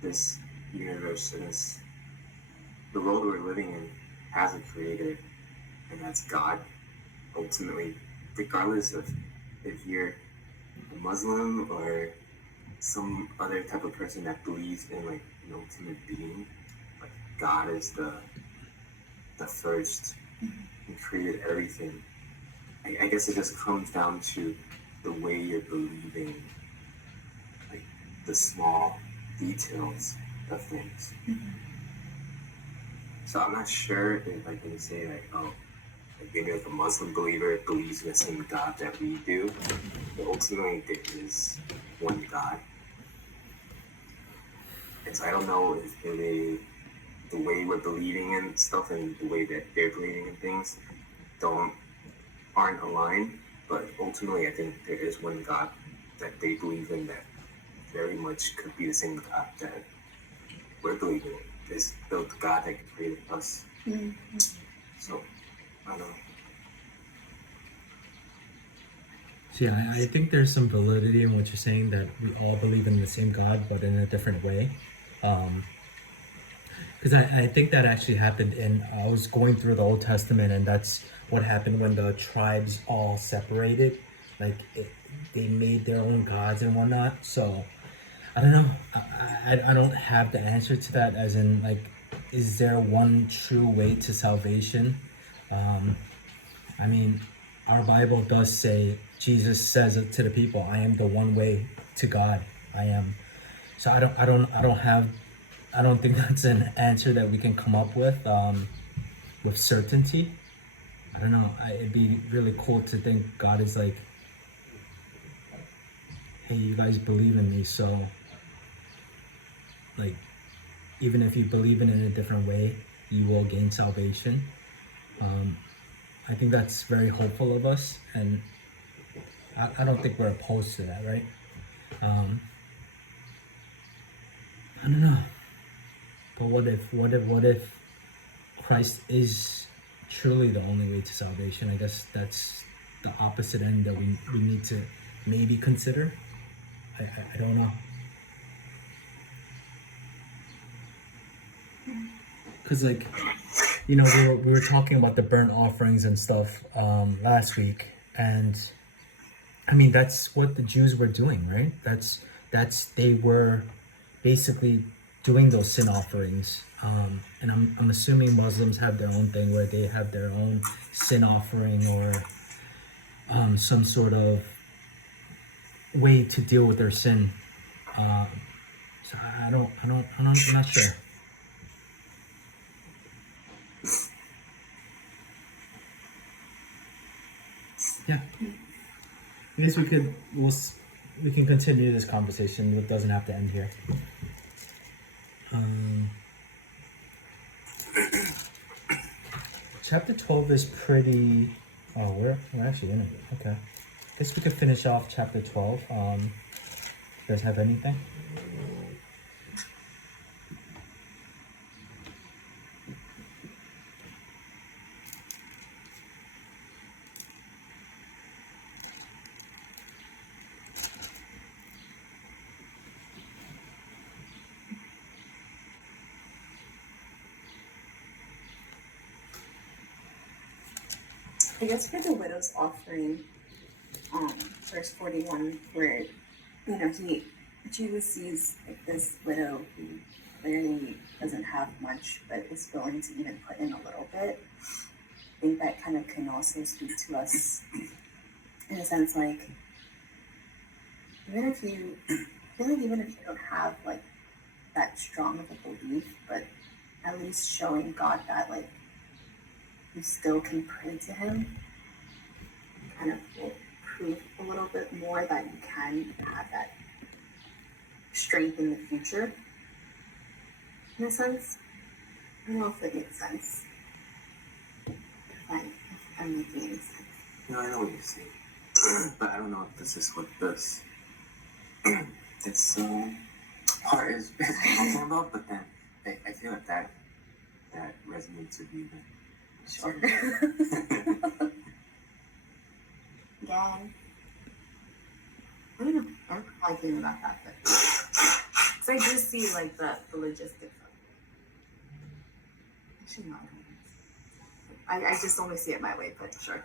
this universe and the world we're living in has a creator, and that's God. Ultimately, regardless of if you're a Muslim or some other type of person that believes in like an ultimate being, like God is the first and created everything. I guess it just comes down to the way you're believing, like the small details of things. So I'm not sure if I can say like, oh, like maybe like a Muslim believer believes in the same God that we do, but ultimately there is one God. And so I don't know if maybe the way we're believing in stuff and the way that they're believing in things aren't aligned, but ultimately I think there is one God that they believe in that very much could be the same God that we're believing in. It's the God that created us. Mm-hmm. So I don't know. See, I think there's some validity in what you're saying, that we all believe in the same God, but in a different way. Because I think that actually happened I was going through the Old Testament, and that's what happened when the tribes all separated. Like, they made their own gods and whatnot. So, I don't know. I don't have the answer to that, as in, like, is there one true way to salvation? I mean, our Bible does say, Jesus says it to the people, I am the one way to God. I am. So I don't think that's an answer that we can come up with certainty. I don't know. It'd be really cool to think God is like, hey, you guys believe in me, so like, even if you believe in it in a different way, you will gain salvation. I think that's very hopeful of us, and I don't think we're opposed to that, right? I don't know. But what if Christ is truly the only way to salvation? I guess that's the opposite end that we need to maybe consider. I don't know. Because, like, we were talking about the burnt offerings and stuff last week, and I mean, that's what the Jews were doing, right? They were basically doing those sin offerings, and I'm assuming Muslims have their own thing where they have their own sin offering, or some sort of way to deal with their sin. So I'm not sure. Yeah, I guess we can continue this conversation. It doesn't have to end here. Chapter 12 is pretty. Oh, we're actually in it. Okay. Guess we could finish off chapter 12. You guys have anything? I guess for the widow's offering, verse 41, where Jesus sees like this widow who clearly doesn't have much, but is willing to even put in a little bit. I think that kind of can also speak to us in a sense, like even if you don't have like that strong of a belief, but at least showing God that like you still can pray to Him, kind of will prove a little bit more that you can have that strength in the future. In a sense, I don't know if it makes sense. If I'm making any sense. No, I know what you're saying, but I don't know if this is what this part is talking about. But then I feel like that resonates with you. Sure. Yeah. I don't know. I'm probably thinking about that, but so I do see like the logistics of it. Actually, not. I just only see it my way, but sure.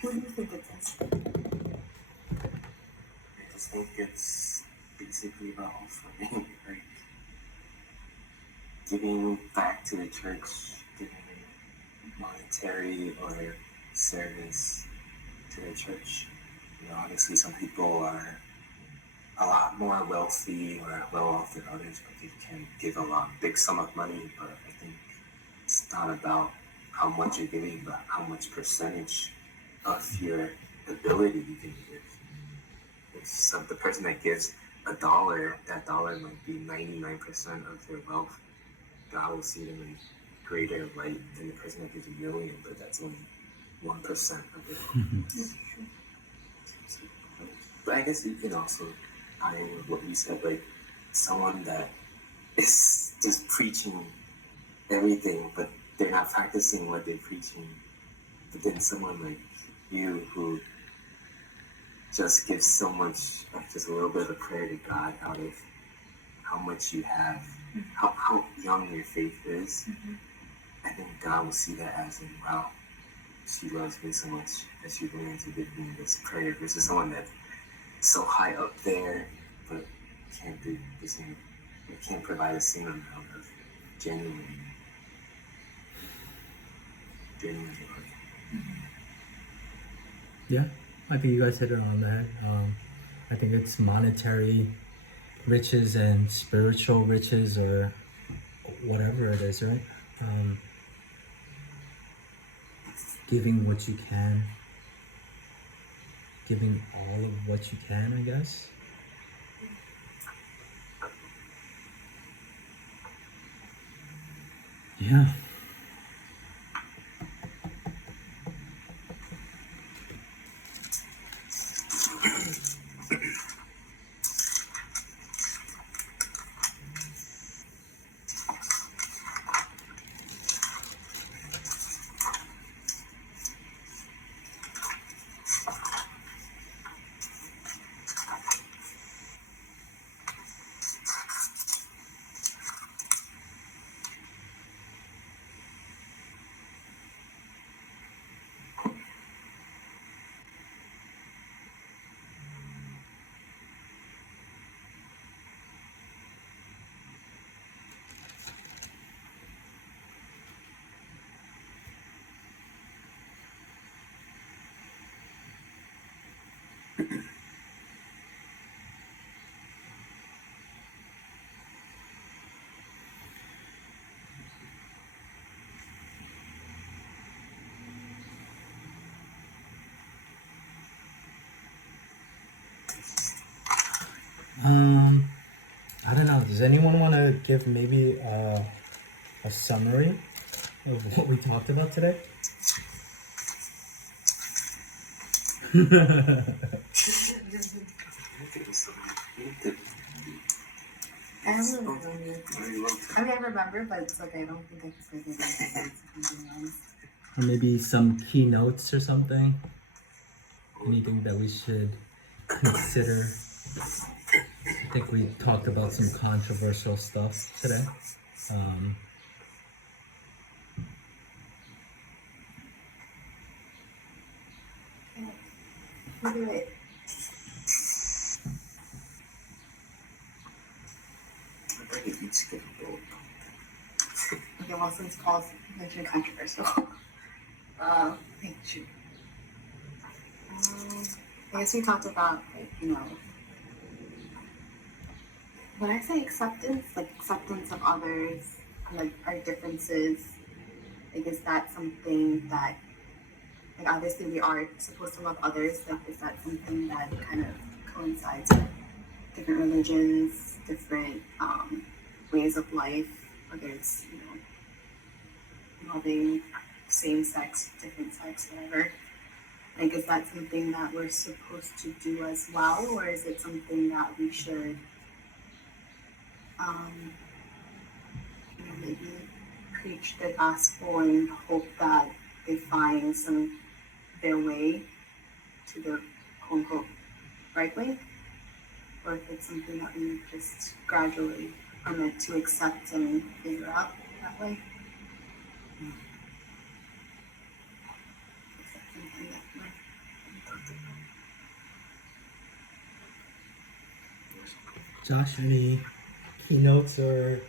What do you think it is? I just think it's basically about offering, like giving back to the church, giving monetary or service to the church. You know, obviously some people are a lot more wealthy or well off than others, but they can give a big sum of money. But I think it's not about how much you're giving, but how much percentage of your ability you can give. If the person that gives $1, that dollar might be 99% of their wealth. God will see them in greater light than the person that gives $1 million, but that's only 1% of it. But I guess you can also tie in with what you said, like someone that is just preaching everything, but they're not practicing what they're preaching. But then someone like you who just gives so much, like just a little bit of prayer to God out of how much you have, how young your faith is. Mm-hmm. I think God will see that as in, wow, she loves me so much that she's willing to give me this prayer versus someone that's so high up there but can't do the same, it can't provide the same amount of genuine love. Yeah, I think you guys hit it on the head. I think it's monetary riches and spiritual riches, or whatever it is, right? Giving what you can, giving all of what you can, I guess. Yeah. I don't know. Does anyone want to give maybe a summary of what we talked about today? I haven't remembered. I mean, I remember, but it's like I don't think I can say anything. Or maybe some keynotes or something? Anything that we should consider? I think we talked about some controversial stuff today. Do it. Okay, well, since Paul's mentioned controversial, thank you. I guess we talked about, like, you know, when I say acceptance, like acceptance of others, like our differences, like is that something that, like obviously we are supposed to love others, like is that something that kind of coincides with different religions, different ways of life, whether it's, you know, loving same sex, different sex, whatever. Like, is that something that we're supposed to do as well, or is it something that we should, maybe preach the gospel and hope that they find their way to the quote unquote right way, or if it's something that we just gradually are meant to accept and figure out that way. Is that something that we're talking about? Josh, any keynotes or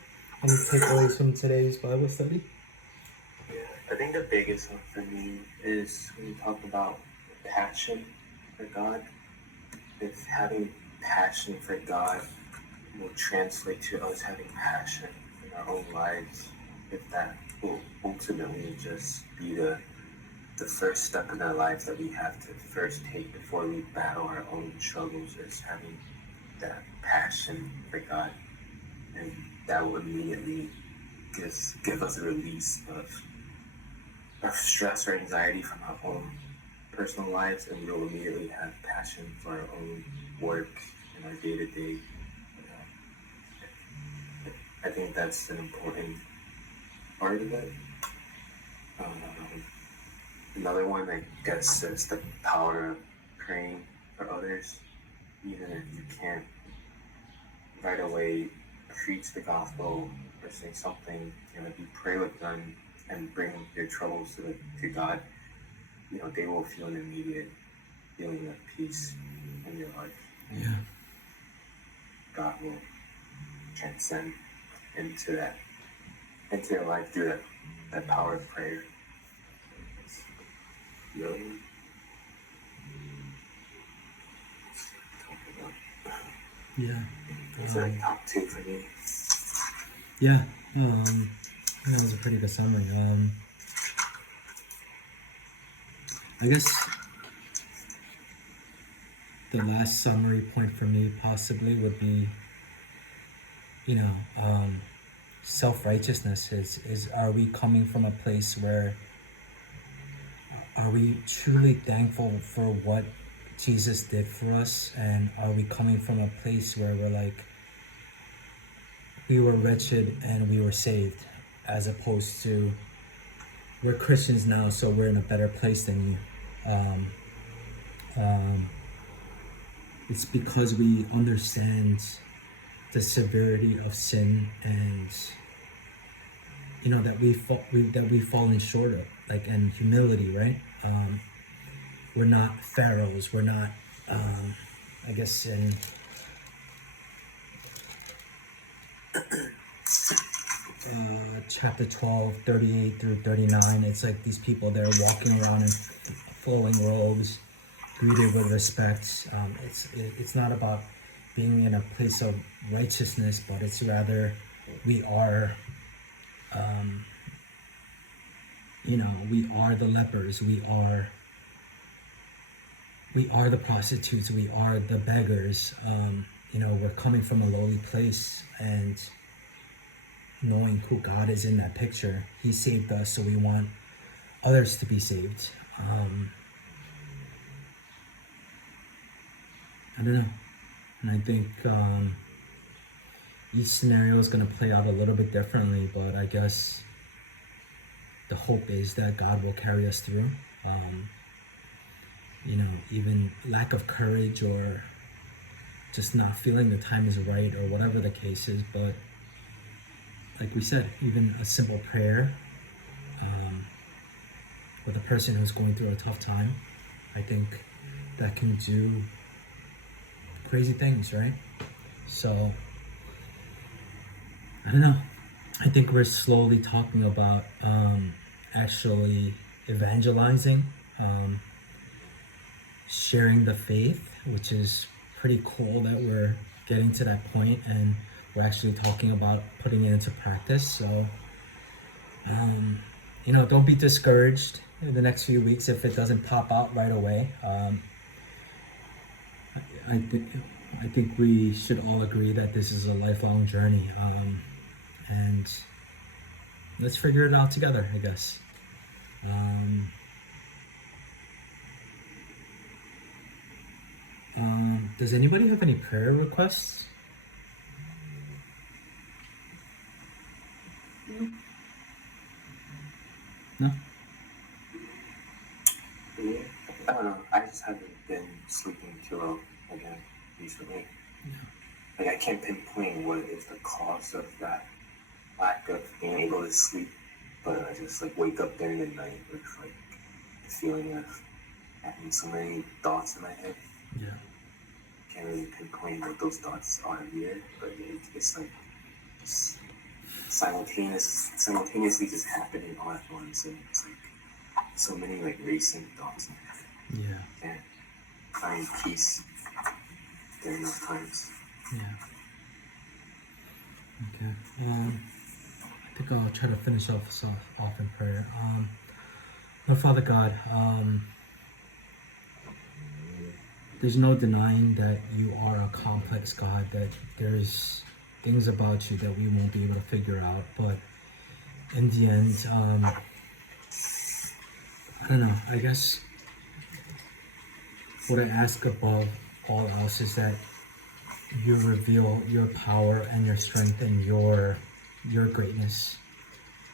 any takeaways from today's Bible study? I think the biggest one for me is when you talk about passion for God. If having passion for God will translate to us having passion in our own lives, if that will ultimately just be the first step in our lives that we have to first take before we battle our own struggles, is having that passion for God. And that will immediately give us a release of stress or anxiety from our own personal lives, and we'll immediately have passion for our own work and our day-to-day. I think that's an important part of it. Another one, I guess, is the power of praying for others, even if you can't right away preach the gospel or say something. If you pray with them and bring your troubles to God, they will feel an immediate feeling of peace in your life. Yeah. God will transcend into your life through that power of prayer. It's really Yeah. it's like top two for me. Yeah. That was a pretty good summary. I guess the last summary point for me possibly would be, self-righteousness is are we coming from a place where are we truly thankful for what Jesus did for us, and are we coming from a place where we're like, we were wretched and we were saved, as opposed to we're Christians now, so we're in a better place than you. It's because we understand the severity of sin, and that we've fallen short of, like, and humility, right? We're not pharaohs. We're not. I guess in chapter 12, 38 through 39, it's like these people, they're walking around in flowing robes, greeted with respect. It's not about being in a place of righteousness, but it's rather we are, we are the lepers, we are the prostitutes, we are the beggars. We're coming from a lowly place, and knowing who God is in that picture. He saved us, so we want others to be saved. I don't know. And I think each scenario is going to play out a little bit differently, but I guess the hope is that God will carry us through. Even lack of courage or just not feeling the time is right or whatever the case is, but like we said, even a simple prayer with a person who's going through a tough time, I think that can do crazy things, right? So, I don't know. I think we're slowly talking about actually evangelizing, sharing the faith, which is pretty cool that we're getting to that point and we're actually talking about putting it into practice. So, don't be discouraged in the next few weeks if it doesn't pop out right away. I think we should all agree that this is a lifelong journey, and let's figure it out together, I guess. Does anybody have any prayer requests? No? Yeah, I don't know. I just haven't been sleeping too well again recently. Like I can't pinpoint what is the cause of that lack of being able to sleep, but I just like wake up during the night with like the feeling of having so many thoughts in my head. Yeah. Can't really pinpoint what those thoughts are yet, but it's like just simultaneously just happening all at once, and it's like so many like racing thoughts in my head. Yeah. Can't find peace during those times. Yeah. Okay. I think I'll try to finish off in prayer. Lord Father God, there's no denying that you are a complex God, that there's things about you that we won't be able to figure out, but in the end, I don't know, I guess what I ask above all else is that you reveal your power and your strength and your greatness,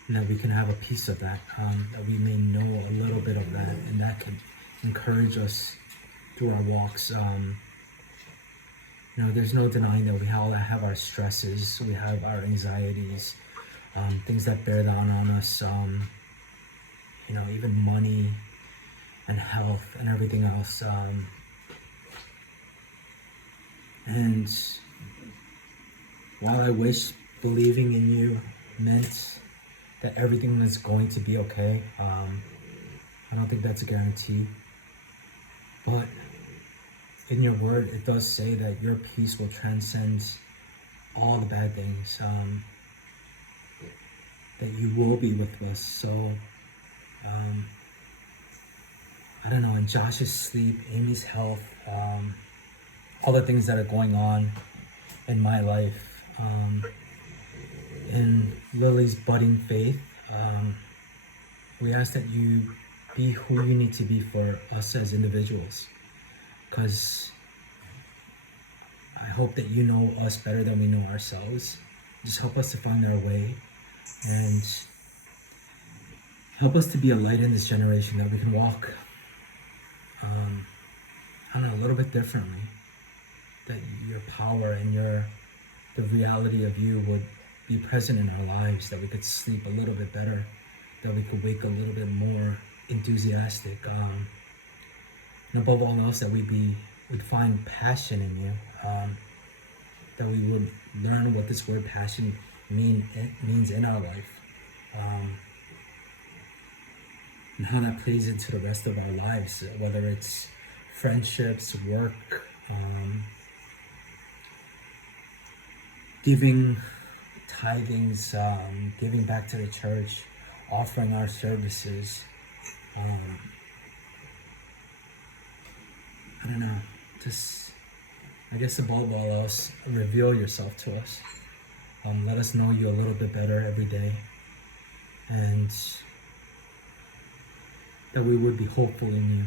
and that we can have a piece of that, that we may know a little bit of that, and that can encourage us through our walks. There's no denying that we all have our stresses, we have our anxieties, things that bear down on us, even money and health and everything else. And while I wish believing in you meant that everything is going to be okay, I don't think that's a guarantee. But in your word, it does say that your peace will transcend all the bad things, that you will be with us. So, I don't know, in Josh's sleep, Amy's health, all the things that are going on in my life, in Lily's budding faith, we ask that you be who you need to be for us as individuals, because I hope that you know us better than we know ourselves. Just help us to find our way, and help us to be a light in this generation, that we can walk, I don't know, a little bit differently, that your power and the reality of you would be present in our lives, that we could sleep a little bit better, that we could wake a little bit more enthusiastic, and above all else, that we'd find passion in you, that we would learn what this word passion means in our life, and how that plays into the rest of our lives, whether it's friendships, work, giving, tithings, giving back to the church, offering our services. I don't know, just, I guess above all else, reveal yourself to us. Let us know you a little bit better every day, and that we would be hopeful in you.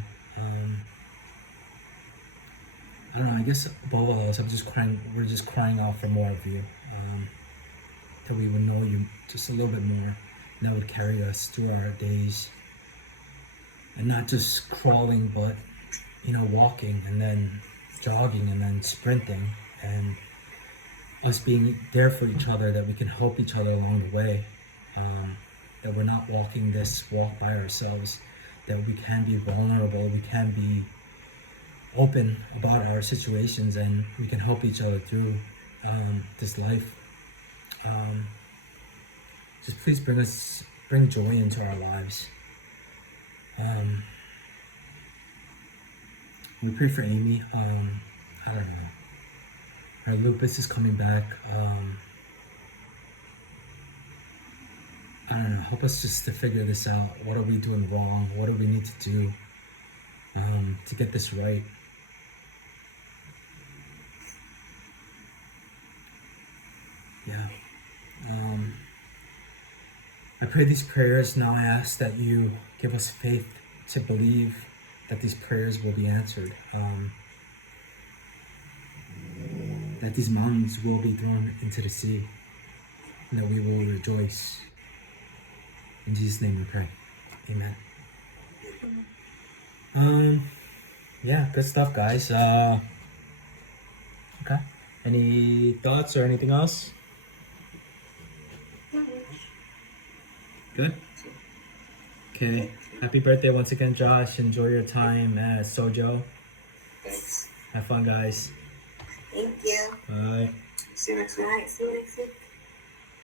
I don't know, I guess above all else, we're just crying out for more of you, that we would know you just a little bit more, and that would carry us through our days, and not just crawling, but, walking, and then jogging, and then sprinting, and us being there for each other, that we can help each other along the way, that we're not walking this walk by ourselves, that we can be vulnerable, we can be open about our situations, and we can help each other through this life. Just please bring joy into our lives. We pray for Amy. I don't know. Her lupus is coming back. I don't know. Help us just to figure this out. What are we doing wrong? What do we need to do to get this right? Yeah. I pray these prayers. Now I ask that you give us faith to believe that these prayers will be answered. That these mountains will be thrown into the sea. And that we will rejoice. In Jesus' name we pray. Amen. Yeah, good stuff, guys. Okay. Any thoughts or anything else? Good? Okay. Happy birthday once again, Josh. Enjoy your time at Sojo. Thanks. Have fun, guys. Thank you. Bye. See you next week. All right, see you next week.